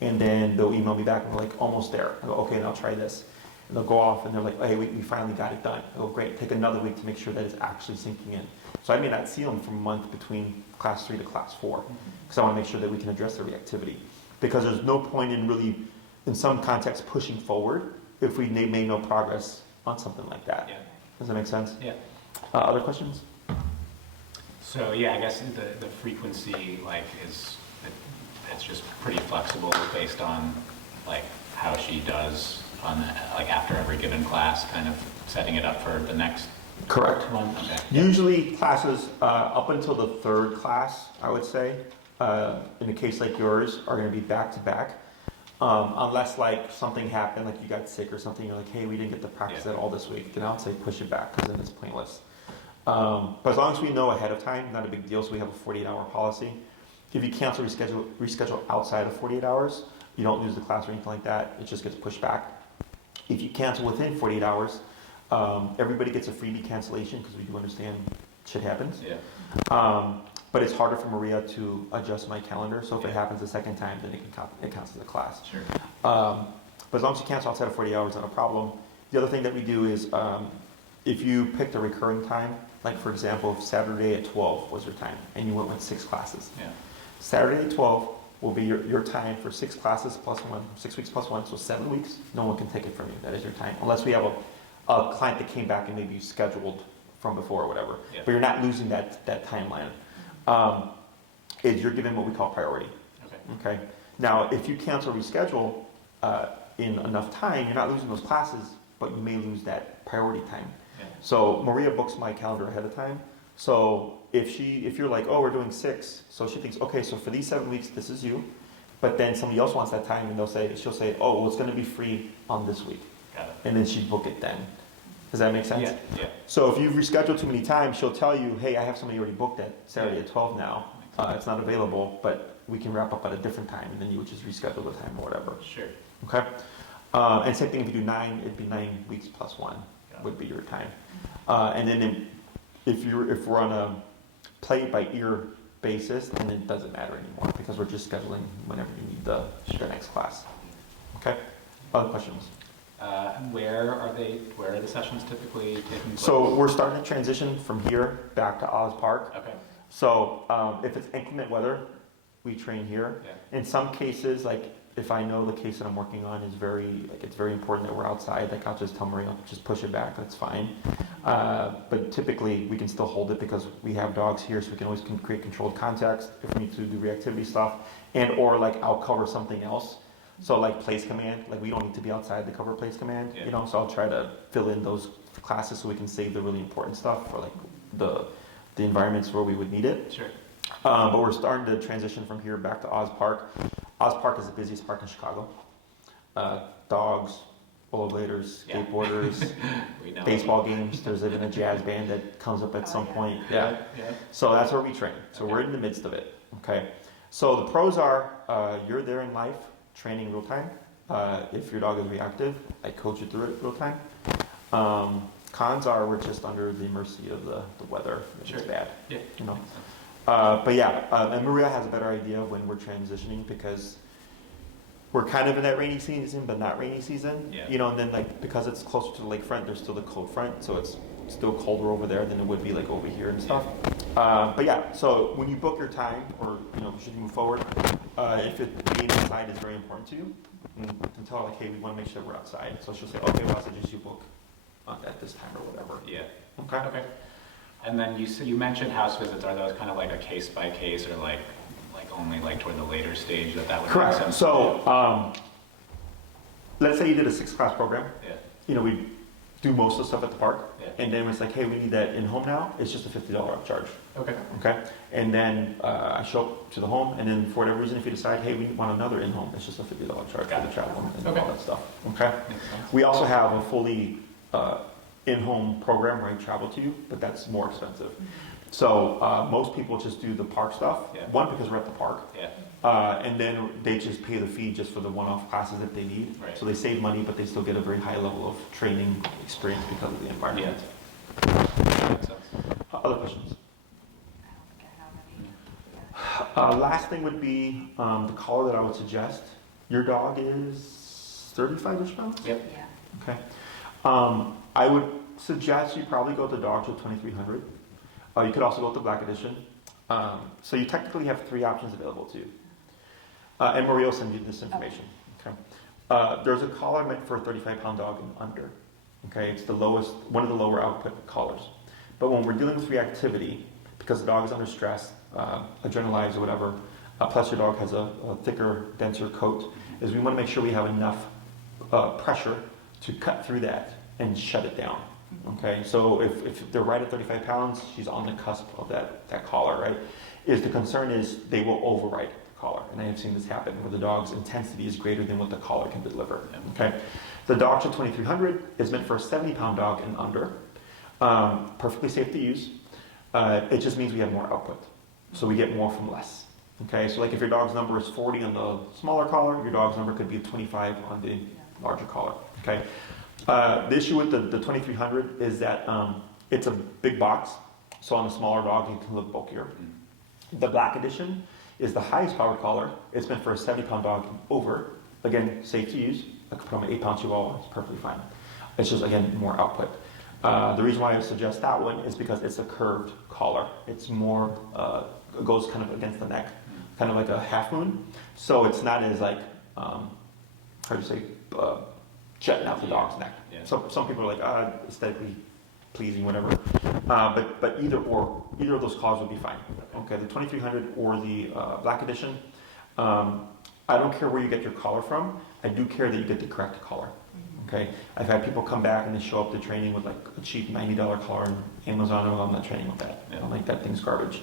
And then they'll email me back, and they're like, almost there. I go, okay, then I'll try this. And they'll go off, and they're like, hey, we finally got it done. I go, great, take another week to make sure that it's actually sinking in. So I may not see them for a month between class 3 to class 4, because I want to make sure that we can address the reactivity. Because there's no point in really, in some context, pushing forward if we made no progress on something like that. Yeah. Does that make sense? Yeah. Other questions? So yeah, I guess the frequency it's just pretty flexible based on like how she does on after every given class, kind of setting it up for the next Correct. one. Okay. Usually classes up until the 3rd class, I would say, in a case like yours, are going to be back to back. Unless like something happened, like you got sick or something, you're like, hey, we didn't get to practice at all this week, then I would say push it back, because then it's pointless. But as long as we know ahead of time, not a big deal. So we have a 48-hour policy. If you cancel, reschedule outside of 48 hours, you don't lose the class or anything like that. It just gets pushed back. If you cancel within 48 hours, everybody gets a freebie cancellation, because we do understand shit happens. Yeah. But it's harder for Maria to adjust my calendar. So if it happens a second time, then it counts as a class. Sure. But as long as you cancel outside of 40 hours, not a problem. The other thing that we do is if you picked a recurring time, like for example, if Saturday at 12 was your time and you went with 6 classes. Yeah. Saturday at 12 will be your time for 6 classes plus 1, 6 weeks plus 1, so 7 weeks. No one can take it from you. That is your time. Unless we have a client that came back and maybe you scheduled from before or whatever. Yeah. But you're not losing that timeline. Is you're given what we call priority. Okay. Now, if you cancel or reschedule in enough time, you're not losing those classes, but you may lose that priority time. Yeah. So Maria books my calendar ahead of time. So if you're like, oh, we're doing 6, so she thinks, okay, so for these 7 weeks, this is you. But then somebody else wants that time, and she'll say, oh, well, it's going to be free on this week. Got it. And then she'd book it then. Does that make sense? Yeah. So if you've rescheduled too many times, she'll tell you, hey, I have somebody already booked at Saturday at 12 now. It's not available, but we can wrap up at a different time, and then you would just reschedule the time or whatever. Sure. Okay? And same thing if you do 9, it'd be 9 weeks plus 1 would be your time. And then if we're on a play it by ear basis, then it doesn't matter anymore because we're just scheduling whenever you need the next class. Okay? Other questions? Where are the sessions typically taking place? So we're starting to transition from here back to Oz Park. Okay. So if it's inclement weather, we train here. Yeah. In some cases, like if I know the case that I'm working on is it's very important that we're outside, like I'll just tell Maria, just push it back, that's fine. But typically we can still hold it because we have dogs here, so we can always create controlled context if we need to do reactivity stuff, or like I'll cover something else. So like place command, like we don't need to be outside to cover place command, so I'll try to fill in those classes so we can save the really important stuff for like the environments where we would need it. Sure. But we're starting to transition from here back to Oz Park. Oz Park is the busiest park in Chicago. Dogs, rollerbladers, skateboarders, baseball games. There's even a jazz band that comes up at some point. Yeah. So that's where we train. So we're in the midst of it. Okay. So the pros are you're there in life, training real time. If your dog is reactive, I coach you through it real time. Cons are we're just under the mercy of the weather. It's bad. Yeah. But and Maria has a better idea of when we're transitioning because we're kind of in that rainy season, but not rainy season. Yeah. And then like because it's closer to the lakefront, there's still the cold front, so it's still colder over there than it would be like over here and stuff. So when you book your time, or should you move forward, if being inside is very important to you, then tell her like, hey, we want to make sure we're outside. So she'll say, okay, well, I'll suggest you book at this time or whatever. Yeah. Okay. And then you mentioned house visits. Are those kind of like a case by case, or like only like toward the later stage that would Correct. make sense? So let's say you did a 6-class program. Yeah. We do most of the stuff at the park, Yeah. and then it's like, hey, we need that in home now. It's just a $50 upcharge. Okay. And then I show up to the home, and then for whatever reason, if you decide, hey, we want another in home, it's just a $50 charge for the travel and all that stuff. Okay. Makes sense. We also have a fully in-home program where I travel to you, but that's more expensive. So most people just do the park stuff. Yeah. One, because we're at the park. Yeah. And then they just pay the fee just for the one-off classes that they need. Right. So they save money, but they still get a very high level of training experience because of the environment. Makes sense. Other questions? I don't think I have any. Last thing would be the collar that I would suggest. Your dog is 35-ish pounds? Yep. Yeah. Okay. I would suggest you probably go with the Dog to 2300. You could also go with the Black Edition. So you technically have 3 options available to you. And Maria will send you this information. Okay. There's a collar meant for a 35-pound dog and under. Okay, it's one of the lower output collars. But when we're dealing with reactivity, because the dog is under stress, adrenalized or whatever, plus your dog has a thicker, denser coat, is we want to make sure we have enough pressure to cut through that and shut it down. Okay, so if they're right at 35 pounds, she's on the cusp of that collar, right? The concern is they will override the collar. And I have seen this happen where the dog's intensity is greater than what the collar can deliver. Okay, the Dog 2300 is meant for a 70-pound dog and under. Perfectly safe to use. It just means we have more output. So we get more from less. Okay, so like if your dog's number is 40 on the smaller collar, your dog's number could be 25 on the larger collar. Okay. The issue with the 2300 is that it's a big box, So on the smaller dog, you can look bulkier. The Black Edition is the highest powered collar. It's meant for a 70-pound dog and over. Again, safe to use. I could put on an 8-pound Chihuahua, it's perfectly fine. It's just, again, more output. The reason why I suggest that one is because it's a curved collar. It's more, it goes kind of against the neck, kind of like a half moon. So it's not as like, how do you say, jetting out the dog's neck. Yeah. So some people are like, aesthetically pleasing, whatever. But either of those collars would be fine. Okay, the 2300 or the Black Edition. I don't care where you get your collar from. I do care that you get the correct collar. Okay, I've had people come back and they show up to training with like a cheap $90 collar on Amazon. Oh, I'm not training with that. Yeah. I'm like, that thing's garbage.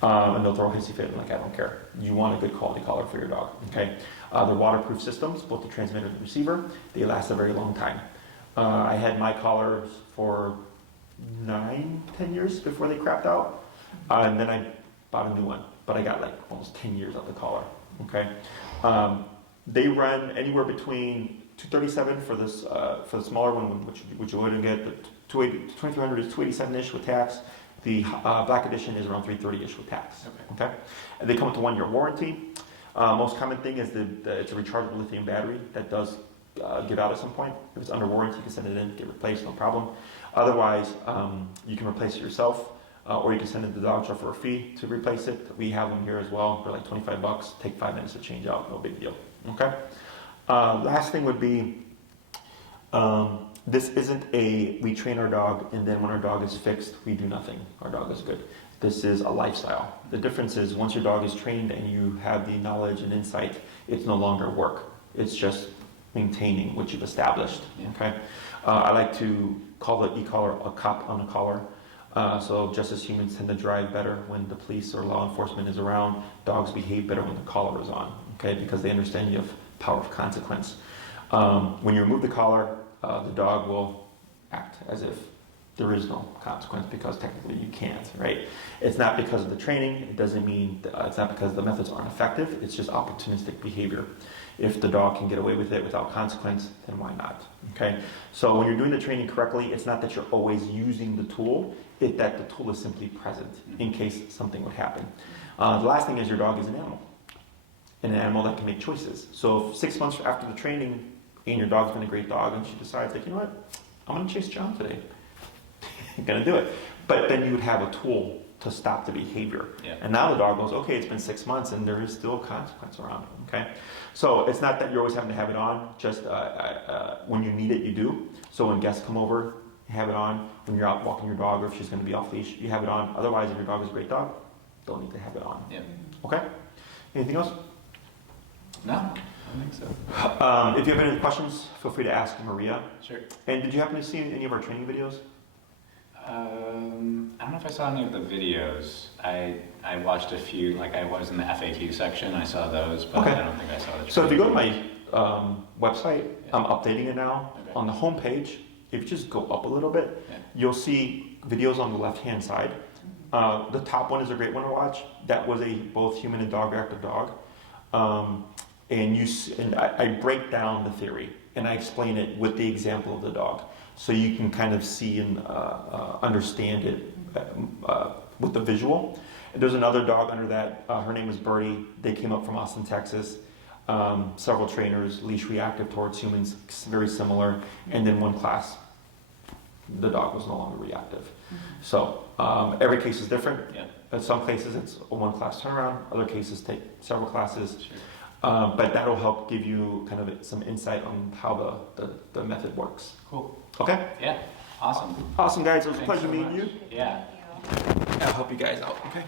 And they'll throw a hissy fit. I'm like, I don't care. You want a good quality collar for your dog. Okay, they're waterproof systems, both the transmitter and the receiver. They last a very long time. I had my collars for 9-10 years before they crapped out, and then I bought a new one. But I got like almost 10 years out the collar. Okay, they run anywhere between $237 for this for the smaller one, which you wouldn't get. The 2300 is $287-ish with tax. The Black Edition is around $330-ish with tax. Okay. And they come with a 1-year warranty. Most common thing is it's a rechargeable lithium battery that does give out at some point. If it's under warranty, you can send it in, get replaced, no problem. Otherwise, you can replace it yourself, or you can send it to the dog show for a fee to replace it. We have them here as well for like $25. Take 5 minutes to change out, no big deal. Okay. Last thing would be, this isn't we train our dog and then when our dog is fixed, we do nothing. Our dog is good. This is a lifestyle. The difference is once your dog is trained and you have the knowledge and insight, it's no longer work. It's just maintaining what you've established. Okay. I like to call the e-collar a cop on a collar. So just as humans tend to drive better when the police or law enforcement is around, dogs behave better when the collar is on. Okay, because they understand you have power of consequence. When you remove the collar, the dog will act as if there is no consequence because technically you can't, right? It's not because of the training. It doesn't mean, it's not because the methods aren't effective. It's just opportunistic behavior. If the dog can get away with it without consequence, then why not? Okay. So when you're doing the training correctly, it's not that you're always using the tool. It's that the tool is simply present in case something would happen. The last thing is your dog is an animal. And an animal that can make choices. So if 6 months after the training, and your dog's been a great dog, and she decides, like, you know what, I'm going to chase John today. I'm going to do it. But then you would have a tool to stop the behavior. Yeah. And now the dog goes, okay, it's been 6 months, and there is still a consequence around it. Okay. So it's not that you're always having to have it on. Just when you need it, you do. So when guests come over, you have it on. When you're out walking your dog, or if she's going to be off leash, you have it on. Otherwise, if your dog is a great dog, don't need to have it on. Yeah. Okay. Anything else? No, I don't think so. If you have any questions, feel free to ask Maria. Sure. And did you happen to see any of our training videos? I don't know if I saw any of the videos. I watched a few, like I was in the FAQ section, I saw those, but okay. I don't think I saw the So if you go to my website, I'm updating it now. Okay. On the home page, if you just go up a little bit, you'll see videos on the left-hand side. The top one is a great one to watch. That was a both human and dog reactive dog. And I break down the theory and I explain it with the example of the dog, so you can kind of see and understand it with the visual. And there's another dog under that. Her name is Birdie. They came up from Austin, Texas. Several trainers, Leash Reactive towards humans, very similar. And then one class, the dog was no longer reactive. So every case is different. Yeah. In some cases, it's a one-class turnaround. Other cases take several classes. Sure. But that'll help give you kind of some insight on how the method works. Cool. Okay? Yeah. Awesome. Awesome, guys. It was a Thanks pleasure so meeting much. you. Yeah. I'll help you guys out. Okay?